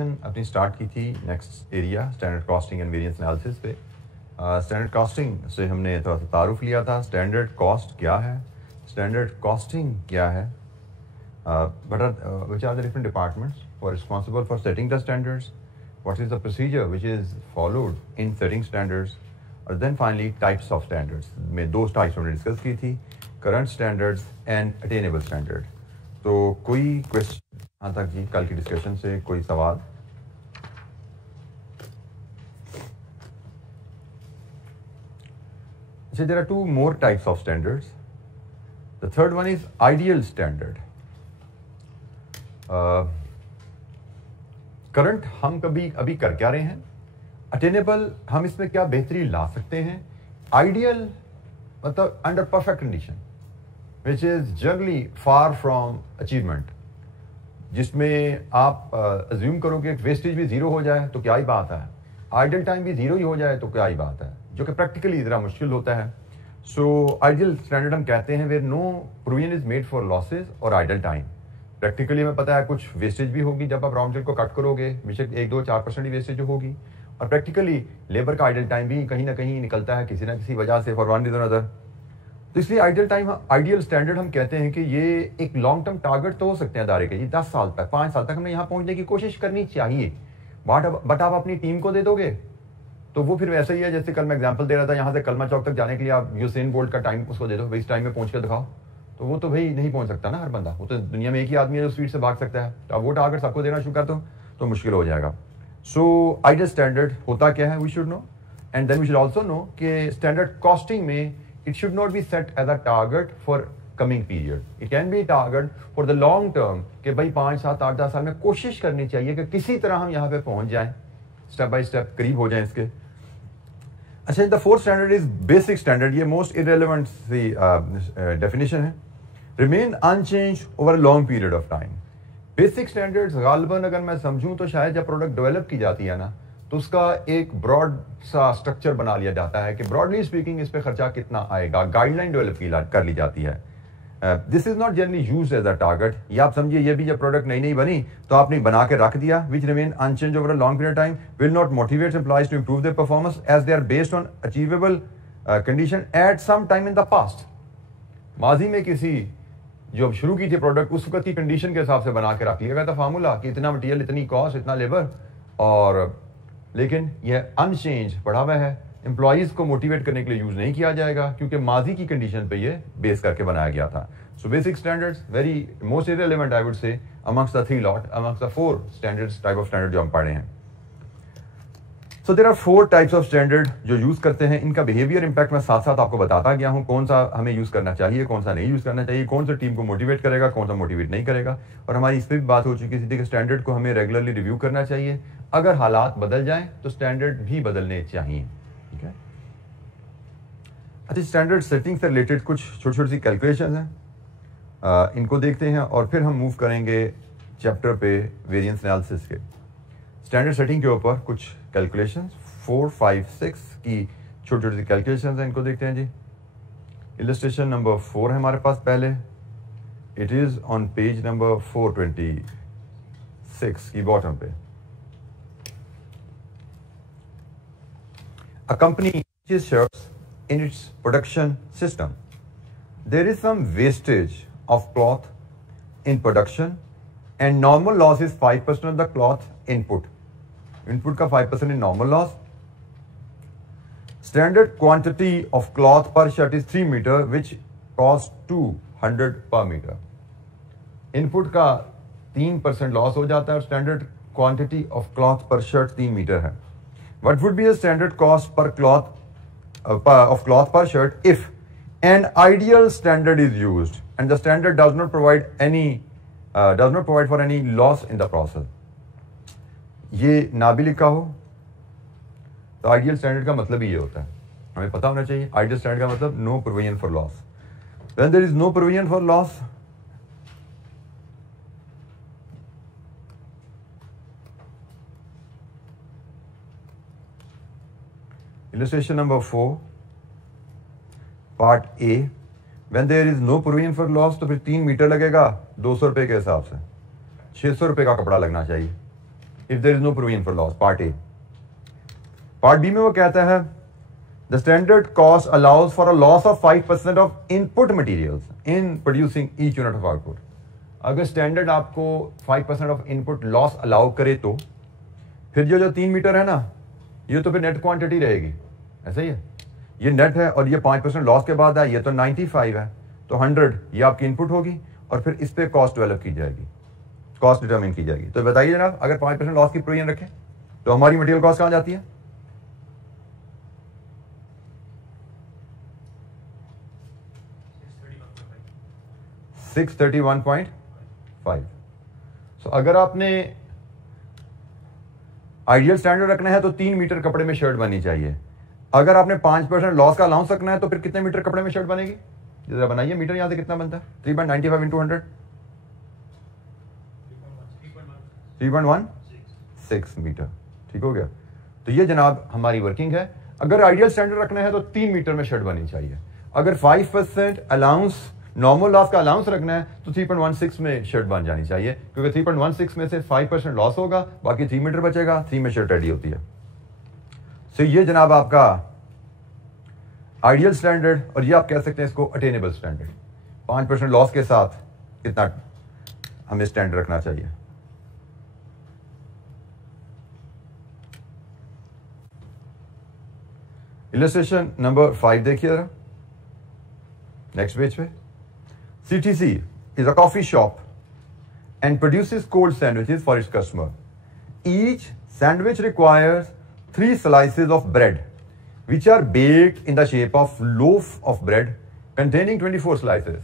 अपनी स्टार्ट की थी next area standard costing and variance analysis पे। स्टैंडर्ड कॉस्टिंग से हमने थोड़ा सा तारुफ लिया था। स्टैंडर्ड कॉस्ट क्या है, स्टैंडर्ड कॉस्टिंग क्या है, which are the different departments who are responsible for setting the standards, what is the procedure which is followed in setting standards, और then finally types of standards में दो types हमने discuss की थी, current standards and attainable standard। तो कोई question यहाँ तक जी कल की डिस्कशन से कोई सवाल? So there are two more types of standards. The third one is ideal standard. Current हम अभी कर क्या रहे हैं, अटेनेबल हम इसमें क्या बेहतरी ला सकते हैं, आइडियल मतलब under perfect condition which is generally far from achievement, जिसमें आप अज्यूम करोगे कि वेस्टेज भी जीरो हो जाए तो क्या ही बात है, आइडियल टाइम भी जीरो ही हो जाए तो क्या ही बात है, जो कि प्रैक्टिकली ज़रा मुश्किल होता है। सो आइडियल स्टैंडर्ड हम कहते हैं where no provision is made for losses और आइडियल टाइम। प्रैक्टिकली हमें पता है कुछ वेस्टेज भी होगी जब आप रॉ मटेरियल को कट करोगे, बेशक 1-2-4% ही वेस्टेज होगी, और प्रैक्टिकली लेबर का आइडियल टाइम भी कहीं ना कहीं निकलता है किसी ना किसी वजह से, फॉर वन रीजन अदर। तो इसलिए आइडियल टाइम, आइडियल स्टैंडर्ड हम कहते हैं कि ये एक लॉन्ग टर्म टारगेट तो हो सकते हैं अदारे के, ये 10 साल तक 5 साल तक हमें यहाँ पहुँचने की कोशिश करनी चाहिए। बट आप अपनी टीम को दे दोगे तो वो फिर वैसा ही है जैसे कल मैं एग्जांपल दे रहा था, यहाँ से कलमा चौक तक जाने के लिए आप यूसेन बोल्ट का टाइम उसको दे दो, भाई इस टाइम में पहुँच कर दिखाओ, तो वो तो भाई नहीं पहुंच सकता ना हर बंदा, वो तो दुनिया में एक ही आदमी है जो स्पीड से भाग सकता है। तो अब वो टारगेट सबको देना शुरू कर दो तो मुश्किल हो जाएगा। सो आइडियल स्टैंडर्ड होता क्या है, we should know, and then we should also know कि स्टैंडर्ड कॉस्टिंग में it should not be set as a target for coming period, it can be target for the long term, कि भाई 5, 7, 8, 10 साल में कोशिश करनी चाहिए कि किसी तरह हम यहाँ पे पहुंच जाएं, स्टेप बाय स्टेप करीब हो जाए इसके। अच्छा, the fourth standard is basic standard, ये मोस्ट इरेलेवेंट सी डेफिनेशन है, remain unchanged over a long period of time। Basic standards गालिबन अगर मैं समझूं तो शायद जब प्रोडक्ट डेवलप की जाती है ना तो उसका एक ब्रॉड सा स्ट्रक्चर बना लिया जाता है कि ब्रॉडली स्पीकिंग इस पे खर्चा कितना आएगा, गाइडलाइन डेवलप कर ली जाती है। This is not generally used as a target. या आप समझिए ये भी जब प्रोडक्ट नई बनी तो आपने बना के रख दिया, which remain unchange over a long period time, will not motivate employees to improve their performance as they are based on achievable condition at some time in the past. माजी में किसी जो अब शुरू की थी प्रोडक्ट उस वक्त की कंडीशन के हिसाब से बना के रख लिया गया था फार्मूला कि इतना मटेरियल, इतनी कॉस्ट, इतना लेबर, और लेकिन यह अनचेंज पड़ा हुआ है, एम्प्लॉइज को मोटिवेट करने के लिए यूज नहीं किया जाएगा क्योंकि माजी की कंडीशन पे ये बेस करके बनाया गया था। So basic standards very most irrelevant I would say amongst the 3 lot, amongst the 4 standards, type of standard जो हम पढ़े हैं। So there are 4 types of standard जो यूज करते हैं। इनका बिहेवियर इंपैक्ट मैं साथ साथ आपको बताता गया हूं, कौन सा हमें यूज करना चाहिए, कौन सा नहीं यूज करना चाहिए, कौन सा टीम को मोटिवेट करेगा, कौन सा मोटिवेट नहीं करेगा। और हमारी इस पर भी बात हो चुकी थी कि स्टैंडर्ड को हमें रेगुलरली रिव्यू करना चाहिए, अगर हालात बदल जाएं तो स्टैंडर्ड भी बदलने चाहिए। ठीक है, अच्छा, स्टैंडर्ड सेटिंग से रिलेटेड कुछ छोटी छोटी सी कैलकुलेशन हैं, इनको देखते हैं और फिर हम मूव करेंगे चैप्टर पे वेरिएंस एनालिसिस के। स्टैंडर्ड सेटिंग के ऊपर कुछ कैलकुलेशंस 4, 5, 6 की छोटी छोटी कैलकुलेशंस हैं, इनको देखते हैं जी। इलस्ट्रेशन नंबर 4 है हमारे पास पहले, it is on page number 426 की बॉटम पे। A company purchases in its production system, there is some wastage of cloth in production and normal loss is 5% of the cloth input का 5% is normal loss. Standard quantity of cloth per shirt is 3 meter which costs 200 per meter. Input का 3% loss हो जाता है और standard quantity of cloth पर shirt 3 metre है। What would be the standard cost per cloth of cloth per shirt if an ideal standard is used and the standard does not provide for any loss in the process? ये ना भी लिखा हो तो ideal standard का मतलब ही ये होता है, हमें पता होना चाहिए। आइडियल स्टैंडर्ड का मतलब no provision for loss. When there is no provision for loss, illustration number 4 part A, when there is no provision for loss तो फिर 3 मीटर लगेगा 200 रुपए के हिसाब से, 600 रुपए का कपड़ा लगना चाहिए। if there is no provision for loss. Part A. Part B में वो कहता है the standard cost allows for a loss of 5% of input materials in producing each unit of output. अगर स्टैंडर्ड आपको 5% ऑफ इनपुट लॉस अलाउ करे तो फिर जो 3 मीटर है ना, ये तो फिर नेट क्वांटिटी रहेगी, ऐसा ही है, ये नेट है और ये 5% लॉस के बाद है, ये तो 95 है, तो 100 ये आपकी इनपुट होगी और फिर इस पे कॉस्ट डेवलप की जाएगी, कॉस्ट डिटरमिन की जाएगी। तो बताइए जनाब, अगर 5% लॉस की प्रोविजन रखें तो हमारी मटेरियल कॉस्ट कहां जाती है? 631.5। सो अगर आपने आइडियल स्टैंडर्ड रखना है तो 3 मीटर कपड़े में शर्ट बननी चाहिए। अगर आपने 5% लॉस का अलाउंस रखना है तो फिर कितने मीटर कपड़े में शर्ट बनेगी? जरा बनाइए, मीटर यहां से कितना बनता है? 3.95 इंटू 100, 3.16 मीटर। ठीक हो गया। तो ये जनाब हमारी वर्किंग है। अगर आइडियल स्टैंडर्ड रखना है तो 3 मीटर में शर्ट बननी चाहिए। अगर 5% अलाउंस, नॉर्मल लॉस का अलाउंस रखना है तो 3.16 में शर्ट बन जानी चाहिए, क्योंकि 3.16 में से 5% लॉस होगा, बाकी 3 मीटर बचेगा, 3 में शर्ट रेडी होती है। सो ये जनाब आपका आइडियल स्टैंडर्ड, और ये आप कह सकते हैं इसको अटेनेबल स्टैंडर्ड। 5% लॉस के साथ कितना हमें स्टैंडर्ड रखना चाहिए। इलस्ट्रेशन नंबर 5 देखिए जरा, नेक्स्ट पेज पे। CTC is a coffee shop and produces cold sandwiches for its customer. Each sandwich requires 3 slices of bread, which are baked in the shape of loaf of bread containing 24 slices.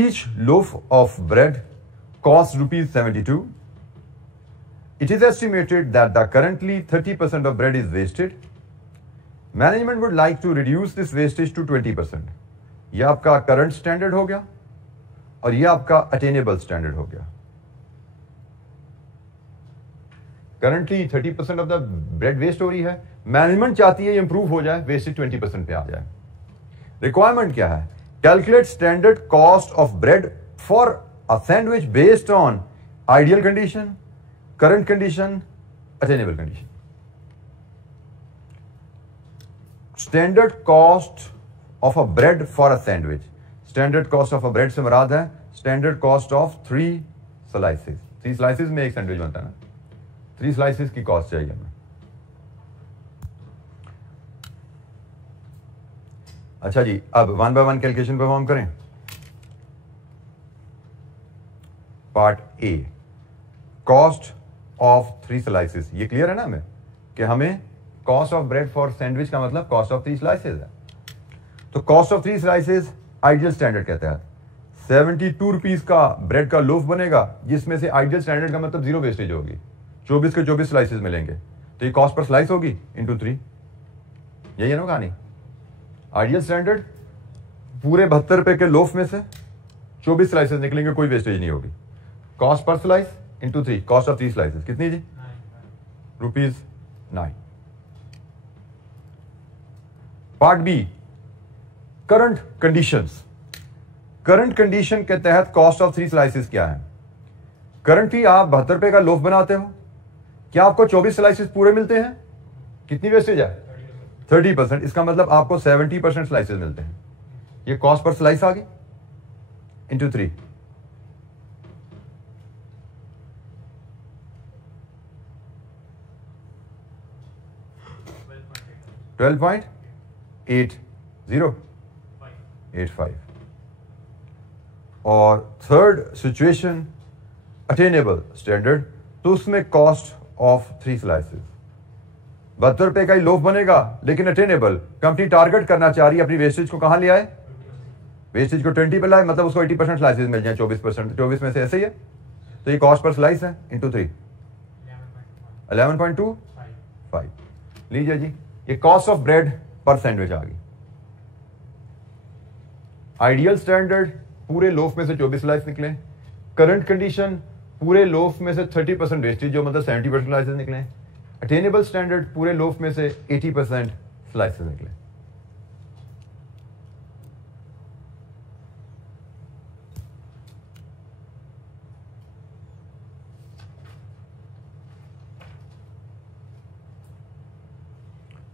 Each loaf of bread costs rupees 72. It is estimated that the currently 30% of bread is wasted. Management would like to reduce this wastage to 20%. यह आपका current standard हो गया और यह आपका attainable standard हो गया। Currently 30% of the bread waste हो रही है, मैनेजमेंट चाहती है इंप्रूव हो जाए, वेस्टेज 20% पे आ जाए। रिक्वायरमेंट क्या है? Calculate standard cost of bread for a sandwich based on ideal condition, current condition, attainable condition. Standard cost of a bread for a sandwich, standard cost of a bread से मुराद है standard cost of 3 slices. 3 slices में एक sandwich बनता है ना, 3 slices की cost चाहिए हमें। अच्छा जी, अब 1 बाय 1 कैलकुलेशन परफॉर्म करें। Part A, cost of 3 slices. ये क्लियर है ना हमें कि हमें cost of bread for sandwich का मतलब कॉस्ट ऑफ 3 स्लाइसेस है। तो cost of 3 slices ideal standard कहते हैं 72 रुपीज का ब्रेड का लोफ बनेगा, जिसमें से आइडियल स्टैंडर्ड का मतलब 0 वेस्टेज होगी, 24 के 24 स्लाइसेस मिलेंगे, तो ये कॉस्ट पर स्लाइस होगी इंटू 3। यही है ना कहानी। आइडियल स्टैंडर्ड पूरे 72 रुपए के लोफ में से 24 स्लाइसेस निकलेंगे, कोई वेस्टेज नहीं होगी। कॉस्ट पर slice into 3, cost of 3 slices कितनी जी? ₹9। Part B, current conditions. Current condition के तहत कॉस्ट ऑफ 3 स्लाइसेस क्या है? करंटली आप 72 रुपए का लोफ बनाते हो, क्या आपको 24 स्लाइसेस पूरे मिलते हैं? कितनी वेस्टेज है? 30%। इसका मतलब आपको 70% स्लाइसेस मिलते हैं। ये कॉस्ट पर स्लाइस आ गई इंटू 3। $12.8085। और थर्ड सिचुएशन अटेनेबल स्टैंडर्ड, तो उसमें कॉस्ट ऑफ 3 स्लाइसेस 72 रुपए का ही लोफ बनेगा, लेकिन अटेनेबल। कंपनी टारगेट करना चाह रही है अपनी वेस्टेज को कहां ले आए? वेस्टेज को 20 पे लाए, मतलब उसको 80% स्लाइसेस मिल जाए, 24%, 24 में से ऐसे ही है। तो ये कॉस्ट पर स्लाइस है इंटू 3, 11.25। लीजिए जी, ये कॉस्ट ऑफ ब्रेड पर सैंडविच आ गई। आइडियल स्टैंडर्ड पूरे लोफ में से 24 स्लाइस निकले, करंट कंडीशन पूरे लोफ में से 30% वेस्टेज, जो मतलब 70% स्लाइसेस निकले। अटेनेबल स्टैंडर्ड पूरे लोफ में से 80% स्लाइसेस निकले।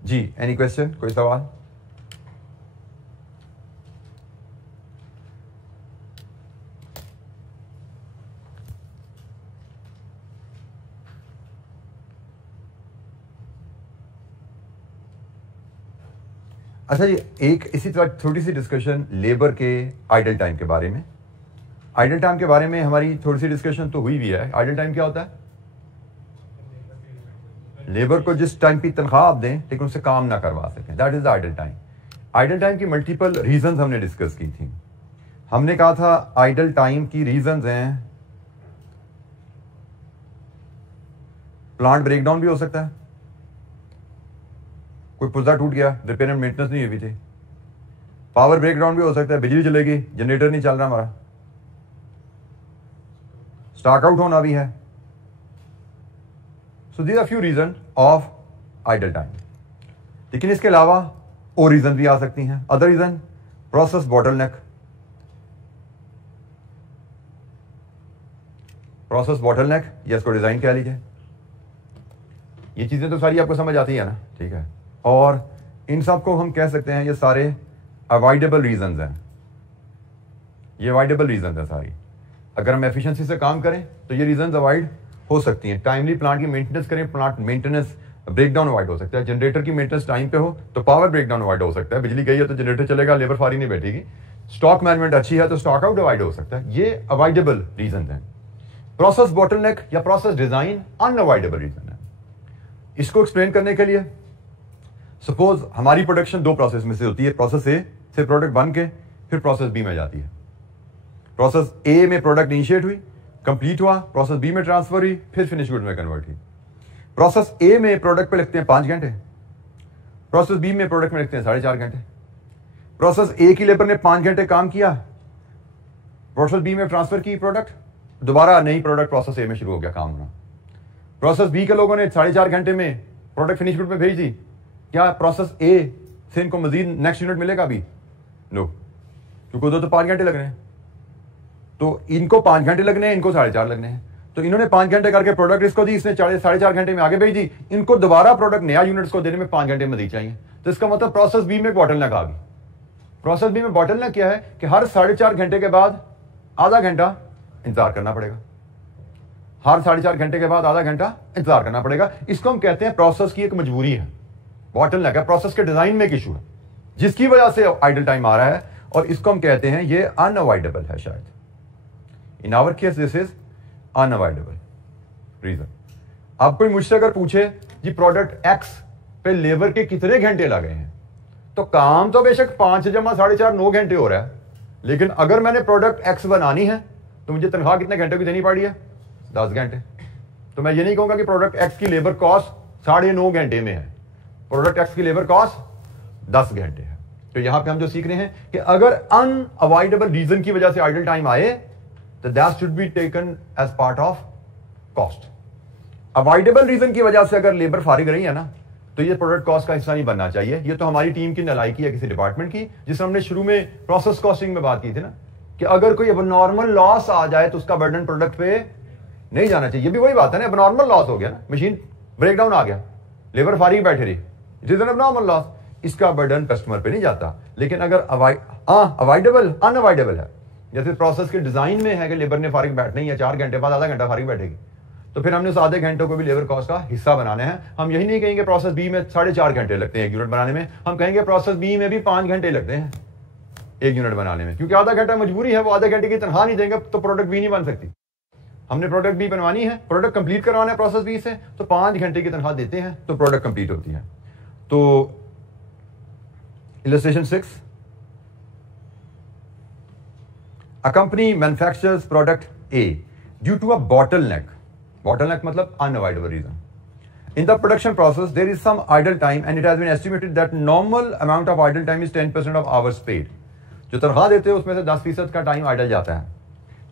जी, एनी क्वेश्चन, कोई सवाल? अच्छा जी, एक इसी तरह थोड़ी सी डिस्कशन लेबर के आइडल टाइम के बारे में। आइडल टाइम के बारे में हमारी थोड़ी सी डिस्कशन तो हुई भी है। आइडल टाइम क्या होता है? लेबर को जिस टाइम की तनख्वाह आप दें लेकिन उससे काम ना करवा सकें, that is the idle time. Idle time की मल्टीपल रीजंस हमने डिस्कस की थी। हमने कहा था आइडल टाइम की रीजंस हैं, प्लांट ब्रेकडाउन भी हो सकता है, कोई पुर्जा टूट गया, रिपेयर एंड मेंटेनेंस नहीं हुई थी। पावर ब्रेकडाउन भी हो सकता है, बिजली चलेगी, जनरेटर नहीं चल रहा हमारा, स्टॉक आउट होना भी है। So these are few reason of idle time. लेकिन इसके अलावा और रीजन भी आ सकती हैं। Other reason, process bottleneck. Process bottleneck या इसको डिजाइन कह लीजिए। ये चीजें तो सारी आपको समझ आती है ना, ठीक है। और इन सब को हम कह सकते हैं ये सारे अवॉइडेबल रीजंस हैं। ये अवॉइडेबल रीजंस हैं सारी। अगर हम एफिशिएंसी से काम करें तो ये रीजंस अवॉइड हो सकती हैं। टाइमली प्लांट की मेंटेनेंस करें, प्लांट मेंटेनेंस ब्रेकडाउन अवॉइड हो सकता है। जनरेटर की मेंटेनेंस टाइम पे हो तो पावर ब्रेकडाउन अवॉइड हो सकता है। बिजली गई है तो जनरेटर चलेगा, लेबर फारी नहीं बैठेगी। स्टॉक मैनेजमेंट अच्छी है तो स्टॉक आउट अवॉइड हो सकता है। ये अवॉइडेबल रीजन हैं। प्रोसेस बॉटलनेक या प्रोसेस डिजाइन अनअवॉइडेबल रीजन है। इसको एक्सप्लेन करने के लिए सपोज हमारी प्रोडक्शन दो प्रोसेस में से होती है। प्रोसेस ए से प्रोडक्ट बन के फिर प्रोसेस बी में जाती है। प्रोसेस ए में प्रोडक्ट इनिशिएट हुई, कंप्लीट हुआ, प्रोसेस बी में ट्रांसफर हुई, फिर फिनिश गुड में कन्वर्ट हुई। प्रोसेस ए में प्रोडक्ट पे लगते हैं 5 घंटे, प्रोसेस बी में प्रोडक्ट में लगते हैं 4.5 घंटे। प्रोसेस ए की लेबर ने 5 घंटे काम किया, प्रोसेस बी में ट्रांसफर की प्रोडक्ट, दोबारा नई प्रोडक्ट प्रोसेस ए में शुरू हो गया काम होना। प्रोसेस बी के लोगों ने 4.5 घंटे में प्रोडक्ट फिनिश गुड में भेज दी। क्या प्रोसेस ए से इनको मजीद नेक्स्ट यूनिट मिलेगा अभी? नो, क्योंकि उधर तो 5 घंटे लग रहे हैं। तो इनको 5 घंटे लगने हैं, इनको 4.5 लगने हैं। तो इन्होंने 5 घंटे करके प्रोडक्ट इसको दी, इसने 4.5 घंटे में आगे भेज दी। इनको दोबारा प्रोडक्ट नया यूनिट्स को देने में 5 घंटे मजीद चाहिए। तो इसका मतलब प्रोसेस बी में बॉटलनेक आ गई। प्रोसेस बी में बॉटलनेक क्या है कि हर 4.5 घंटे के बाद आधा घंटा इंतजार करना पड़ेगा। हर 4.5 घंटे के बाद आधा घंटा इंतजार करना पड़ेगा। इसको हम कहते हैं प्रोसेस की एक मजबूरी है। बॉटलनेक है, प्रोसेस के डिजाइन में एक इशू है जिसकी वजह से आइडल टाइम आ रहा है, और इसको हम कहते हैं ये अनअवॉइडेबल है। शायद in our case this is unavoidable reason. अब कोई मुझसे अगर पूछे जी प्रोडक्ट एक्स पे लेबर के कितने घंटे लगे हैं, तो काम तो बेशक 5 जमा 4.5 9 घंटे हो रहा है, लेकिन अगर मैंने प्रोडक्ट एक्स बनानी है तो मुझे तनख्वाह कितने घंटे की देनी पड़ी है? 10 घंटे। तो मैं ये नहीं कहूंगा कि प्रोडक्ट एक्स की लेबर कॉस्ट 9.5 घंटे में है, प्रोडक्ट एक्स की लेबर कॉस्ट 10 घंटे है। तो यहां पे हम जो सीख रहे हैं कि अगर अनअवॉइडेबल रीजन की वजह से आइडल टाइम आए तो that should be taken as part of cost. Avoidable reason की वजह से अगर लेबर फारिग रही है ना, तो ये प्रोडक्ट कॉस्ट का हिस्सा नहीं बनना चाहिए। ये तो हमारी टीम की नालायकी है किसी डिपार्टमेंट की, जिसमें हमने शुरू में प्रोसेस कॉस्टिंग में बात की थी ना, कि अगर कोई अब लॉस आ जाए तो उसका बर्डन प्रोडक्ट पे नहीं जाना चाहिए। ये भी वही बात है ना, अब लॉस हो गया ना, मशीन ब्रेकडाउन आ गया, लेबर फारिग बैठे रही, इट इज एन अब लॉस, इसका बर्डन कस्टमर पे नहीं जाता। लेकिन अगर अवॉइडेबल अनअवॉइडेबल है, जैसे प्रोसेस के डिजाइन में है कि लेबर ने फारिग बैठना ही है, 4 घंटे बाद आधा घंटा फारिग बैठेगी, तो फिर हमने उस आधे घंटों को भी लेबर कॉस्ट का हिस्सा बनाने हैं। हम यही नहीं कहेंगे प्रोसेस बी में 4.5 घंटे लगते हैं एक यूनिट बनाने में, हम कहेंगे प्रोसेस बी में भी 5 घंटे लगते हैं एक यूनिट बनाने में, क्योंकि आधा घंटा मजबूरी है, वो आधे घंटे की तनख्वाह नहीं देंगे तो प्रोडक्ट बी नहीं बन सकती। हमने प्रोडक्ट बी बनवानी है, प्रोडक्ट कंप्लीट करवाना है प्रोसेस बी से, तो 5 घंटे की तनख्वाह देते हैं तो प्रोडक्ट कंप्लीट होती है। तो illustration 6, a company manufactures product A due to a bottleneck मतलब unavoidable reason. In the production process, there is some idle time and it has been estimated that normal amount of idle time is 10% of hours paid. जो तनख्वाह देते हैं उसमें से 10% का time idol जाता है।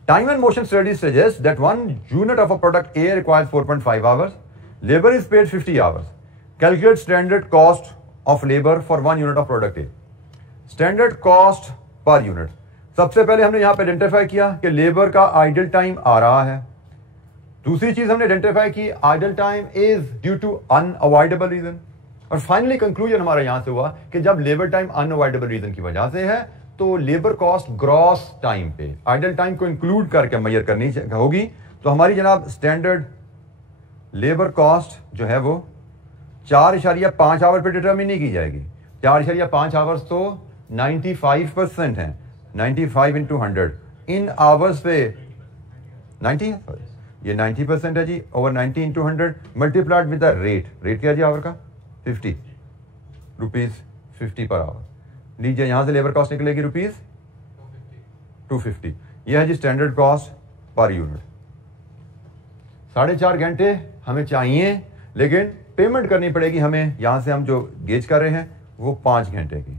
Time and motion studies suggest that 1 unit of a product A requires 4.5 hours. Labor is paid 50 hours. Calculate standard cost of labor for 1 unit of product A. Standard cost per unit. सबसे पहले हमने यहां पे identify किया कि labour का idle time आ रहा है। दूसरी चीज हमने आइडेंटिफाई की idle time is due to unavoidable reason. और फाइनली कंक्लूजन हमारा यहां से हुआ कि जब लेबर टाइम अनअवॉइडेबल रीजन की वजह से है तो लेबर कॉस्ट ग्रॉस टाइम पे आइडल टाइम को इंक्लूड करके मेजर करनी होगी। तो हमारी जनाब स्टैंडर्ड लेबर कॉस्ट जो है वो 4.5 आवर पे डिटरमिन नहीं की जाएगी। 4.5 आवर्स तो 95% है, 95 इंटू 100 इन आवर्स पे 90 है, ये 90% है जी। Over 90 into 100 multiplied with the rate क्या जी आवर का 50 रुपीज 50 पर आवर। लीजिए यहां से लेबर कॉस्ट निकलेगी रुपीज 250। यह है जी स्टैंडर्ड कॉस्ट पर यूनिट। 4.5 घंटे हमें चाहिए, लेकिन पेमेंट करनी पड़ेगी हमें। यहां से हम जो गेज कर रहे हैं वो 5 घंटे की,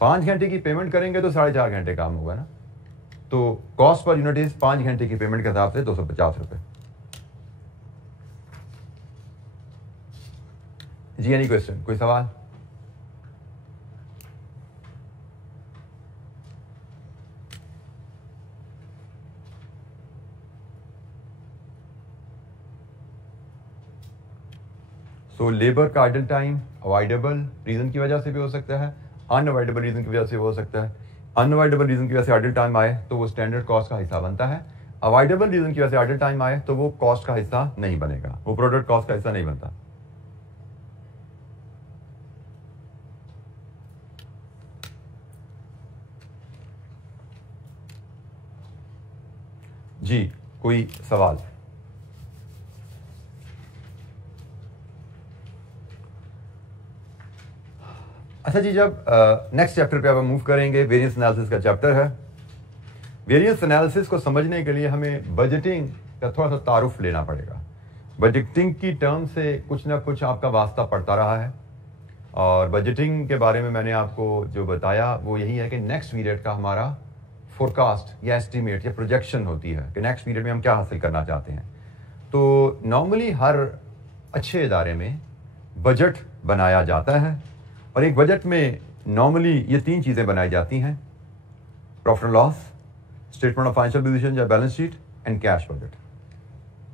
5 घंटे की पेमेंट करेंगे तो 4.5 घंटे काम होगा ना। तो कॉस्ट पर यूनिट इज 5 घंटे की पेमेंट के हिसाब से 250 रुपए जी। एनी क्वेश्चन, कोई सवाल? तो लेबर का आइडल टाइम अवॉइडेबल रीजन की वजह से भी हो सकता है, अनअवॉइडेबल रीजन की वजह से हो सकता है। अनअवॉइडेबल रीजन की वजह से आइडल टाइम आए तो वो स्टैंडर्ड कॉस्ट का हिस्सा बनता है। अवॉइडेबल रीजन की वजह से आइडल टाइम आए तो वो कॉस्ट का हिस्सा नहीं बनेगा, वो प्रोडक्ट कॉस्ट का हिस्सा नहीं बनता। जी, कोई सवाल? अच्छा जी, जब नेक्स्ट चैप्टर पे अब हम मूव करेंगे, वेरिएंस एनालिसिस का चैप्टर है। वेरिएंस एनालिसिस को समझने के लिए हमें बजटिंग का थोड़ा सा तारुफ लेना पड़ेगा। बजटिंग की टर्म से कुछ ना कुछ आपका वास्ता पड़ता रहा है, और बजटिंग के बारे में मैंने आपको जो बताया वो यही है कि नेक्स्ट पीरियड का हमारा फोरकास्ट या एस्टिमेट या प्रोजेक्शन होती है कि नेक्स्ट पीरियड में हम क्या हासिल करना चाहते हैं। तो नॉर्मली हर अच्छे इदारे में बजट बनाया जाता है, और एक बजट में नॉर्मली ये 3 चीज़ें बनाई जाती हैं: profit and loss, statement of financial position या balance sheet, and cash budget.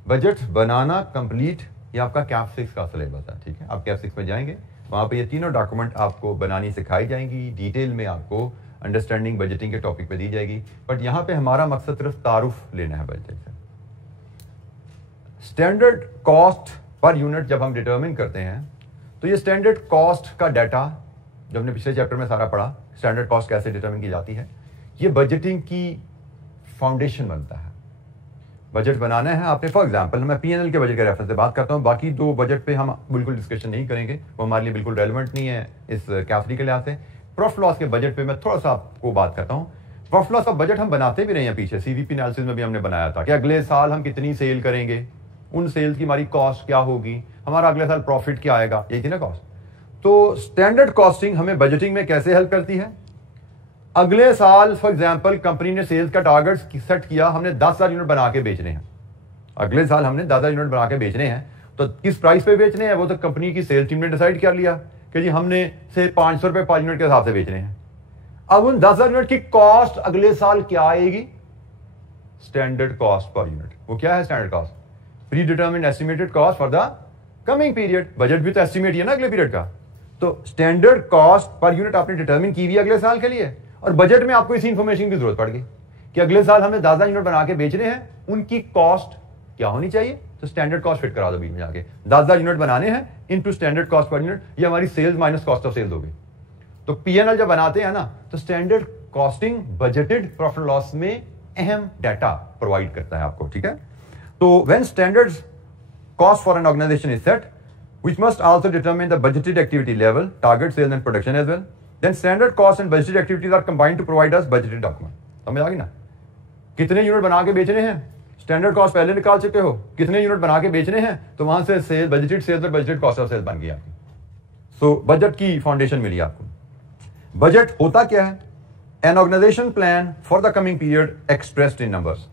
Budget बनाना कंप्लीट ये आपका कैप 6 का सिलेबस है, ठीक है। आप कैप 6 में जाएंगे, वहाँ पे ये तीनों डॉक्यूमेंट आपको बनानी सिखाई जाएंगी, डिटेल में आपको अंडरस्टैंडिंग बजटिंग के टॉपिक पे दी जाएगी। बट यहाँ पे हमारा मकसद सिर्फ तारुफ लेना है बजटिंग से। स्टैंडर्ड कॉस्ट पर यूनिट जब हम डिटरमिन करते हैं तो ये स्टैंडर्ड कॉस्ट का डाटा, जब हमने पिछले चैप्टर में सारा पढ़ा स्टैंडर्ड कॉस्ट कैसे डिटरमिन की जाती है, ये बजटिंग की फाउंडेशन बनता है। बजट बनाना है आपने, फॉर एग्जांपल मैं पीएनएल के बजट के रेफरेंस से बात करता हूँ, बाकी 2 बजट पे हम बिल्कुल डिस्कशन नहीं करेंगे, वो हमारे लिए बिल्कुल रेलिवेंट नहीं है इस कैफरी के लिहाज से। प्रॉफिट लॉस के बजट पे मैं थोड़ा सा आपको बात करता हूँ। प्रॉफिट लॉस का बजट हम बनाते भी रहे हैं, पीछे सीवीपी एनालिसिस में भी हमने बनाया था कि अगले साल हम कितनी सेल करेंगे, उन सेल्स की हमारी कॉस्ट क्या होगी, हमारा अगले साल प्रॉफिट क्या आएगा, यही थी ना कॉस्ट। तो स्टैंडर्ड कॉस्टिंग हमें बजटिंग में कैसे हेल्प करती है? अगले साल फॉर एग्जांपल कंपनी ने सेल्स का टारगेट सेट किया, हमने 10,000 यूनिट बना के बेचने हैं। अगले साल हमने 10,000 यूनिट बना के बेचने हैं, तो किस प्राइस पे बेचने हैं वो तो कंपनी की सेल्स टीम ने डिसाइड कर लिया कि जी हमने से 500 रुपए पर यूनिट के हिसाब से बेचने हैं। अब उन 10,000 यूनिट की कॉस्ट अगले साल क्या आएगी? Standard cost per unit. वो क्या है standard cost? Pre determined estimated cost for the coming period. Budget भी तो एस्टिमेट ही है ना अगले पीरियड का। तो स्टैंडर्ड कॉस्ट पर यूनिट आपने डिटरमिन की हुई अगले साल के लिए, और बजट में आपको इसी इंफॉर्मेशन की जरूरत पड़ गई कि अगले साल हमने 10,000 यूनिट बना के बेचने हैं, उनकी कॉस्ट क्या होनी चाहिए। तो स्टैंडर्ड कॉस्ट फिट करा दो बीच में जाके, 10,000 यूनिट बनाने हैं into standard cost per unit, ये हमारी sales minus cost of sales होगी। तो पीएनएल जब बनाते हैं ना तो standard costing budgeted profit loss में अहम डाटा प्रोवाइड करता है आपको, ठीक है। तो when standard cost for an organisation is set which must also determine the budgeted activity level, target sales and production as well. Then standard costs and budgeted activities are combined to provide us budgeted document. समझ आ गई ना? कितने unit बना के बेचने हैं, standard cost पहले निकाल चुके हो, कितने यूनिट बना के बेचने हैं, तो वहां से सेल बजटेड सेल्स और बजटेड कॉस्ट ऑफ सेल्स बन गई आपकी। सो बजट की फाउंडेशन मिली आपको। बजट होता क्या है? An organisation plan for the coming period expressed in numbers.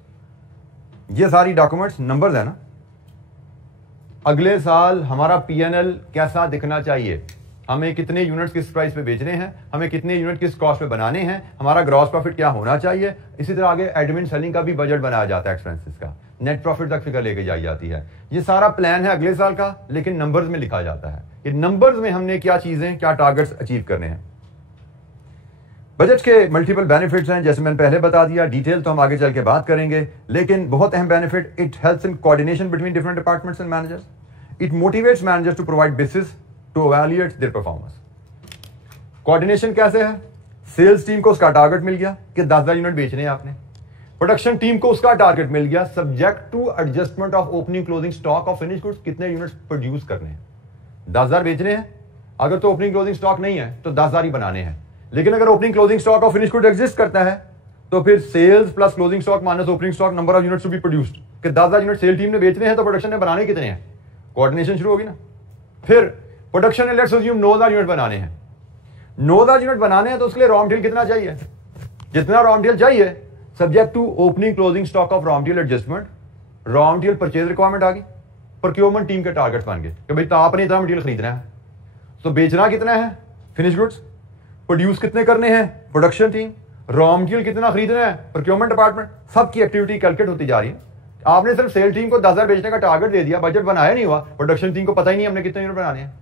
ये सारी डॉक्यूमेंट्स नंबर्स है ना। अगले साल हमारा पीएनएल कैसा दिखना चाहिए, हमें कितने यूनिट्स किस प्राइस पे बेचने हैं, हमें कितने यूनिट किस कॉस्ट पे बनाने हैं, हमारा ग्रॉस प्रॉफिट क्या होना चाहिए। इसी तरह आगे एडमिन सेलिंग का भी बजट बनाया जाता है, एक्सपेंसेस का, नेट प्रॉफिट तक फिगर लेके जाई जाती है। ये सारा प्लान है अगले साल का, लेकिन नंबर्स में लिखा जाता है कि नंबर्स में हमने क्या चीजें, क्या टारगेट्स अचीव करने हैं। बजट के मल्टीपल बेनिफिट्स हैं, जैसे मैंने पहले बता दिया, डिटेल तो हम आगे चल के बात करेंगे, लेकिन बहुत अहम benefit, it helps in coordination between different departments and managers. It motivates managers to provide basis to evaluate their performance. Coordination कैसे है? सेल्स टीम को उसका टारगेट मिल गया कि 10,000 यूनिट बेचने हैं आपने, प्रोडक्शन टीम को उसका टारगेट मिल गया subject to adjustment of opening closing stock of finish goods, कितने यूनिट्स प्रोड्यूस करने हैं, 10,000 बेचने हैं। अगर तो ओपनिंग क्लोजिंग स्टॉक नहीं है तो 10,000 ही बनाने हैं, लेकिन अगर opening closing stock of finish good exist करता है तो फिर sales plus closing stock minus opening stock number of units to be produced, कि 10,000 यूनिट सेल टीम ने बेचने हैं तो प्रोडक्शन ने बनाने कितने हैं, कोऑर्डिनेशन शुरू होगी ना। फिर प्रोडक्शन ने लेट्स अज्यूम 9,000 यूनिट बनाने हैं, 9,000 यूनिट बनाने हैं तो उसके लिए रॉ मटेरियल कितना चाहिए, जितना रॉ मटेरियल चाहिए subject to opening closing stock of raw material adjustment, raw material purchase requirement आ गई, प्रोक्योरमेंट टीम के टारगेट बन गए कि भाई तो आपने इतना मटेरियल खरीदना है, तो बेचना कितना है फिनिश गुड्स, प्रोड्यूस कितने करने हैं प्रोडक्शन टीम, रॉ मटेरियल कितना खरीदना है प्रोक्योरमेंट डिपार्टमेंट, सबकी एक्टिविटी कैलकुलेट होती जा रही है। आपने सिर्फ सेल टीम को 10,000 बेचने का टारगेट दे दिया, बजट बनाया नहीं हुआ, प्रोडक्शन टीम को पता ही नहीं हमने कितने यूनिट बनाने हैं,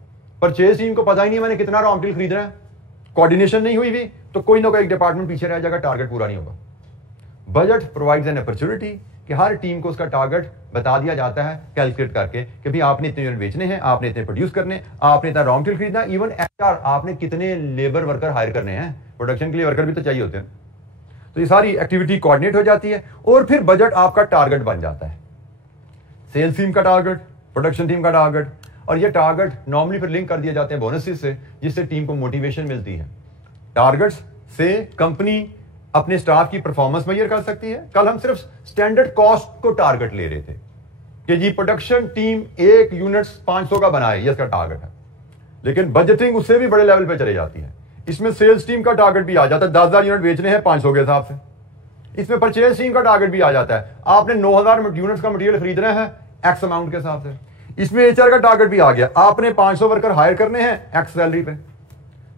परचेज टीम को पता ही नहीं मैंने कितना रॉ मटेरियल खरीदना है, कोऑर्डिनेशन नहीं हुई भी तो कोई ना कोई एक डिपार्टमेंट पीछे रह जाएगा, टारगेट पूरा नहीं होगा। बजट प्रोवाइड्स एन अपॉर्चुनिटी कि हर टीम को उसका टारगेट बता दिया जाता है कैलकुलेट करके कि भाई आपने इतने यूनिट बेचने हैं, आपने इतने प्रोड्यूस करने, आपने इतना रॉ मटेरियल खरीदना, इवन एचआर आपने कितने लेबर वर्कर हायर करने हैं, प्रोडक्शन के लिए वर्कर भी तो चाहिए होते हैं। तो ये सारी एक्टिविटी कोऑर्डिनेट हो जाती है और फिर बजट आपका टारगेट बन जाता है, सेल्स टीम का टारगेट, प्रोडक्शन टीम का टारगेट, और ये टारगेट नॉर्मली फिर लिंक कर दिए जाते हैं बोनसेस से, जिससे टीम को मोटिवेशन मिलती है। टारगेट्स से कंपनी अपने स्टाफ की परफॉर्मेंस मेजर कर सकती है। कल हम सिर्फ स्टैंडर्ड कॉस्ट को टारगेट ले रहे थे कि जी प्रोडक्शन टीम 1 यूनिट 500 का बनाए, ये इसका टारगेट है, लेकिन बजटिंग उससे भी बड़े लेवल पे चली जाती है। इसमें सेल्स टीम का टारगेट भी आ जाता है, 10,000 यूनिट बेचने हैं 500 के हिसाब से। इसमें परचेज टीम का टारगेट भी आ जाता है, आपने 9,000 यूनिट्स का मटेरियल खरीदना है एक्स अमाउंट के हिसाब से। इसमें एचआर का टारगेट भी आ गया, आपने 500 वर्कर हायर करने हैं एक्स सैलरी पे।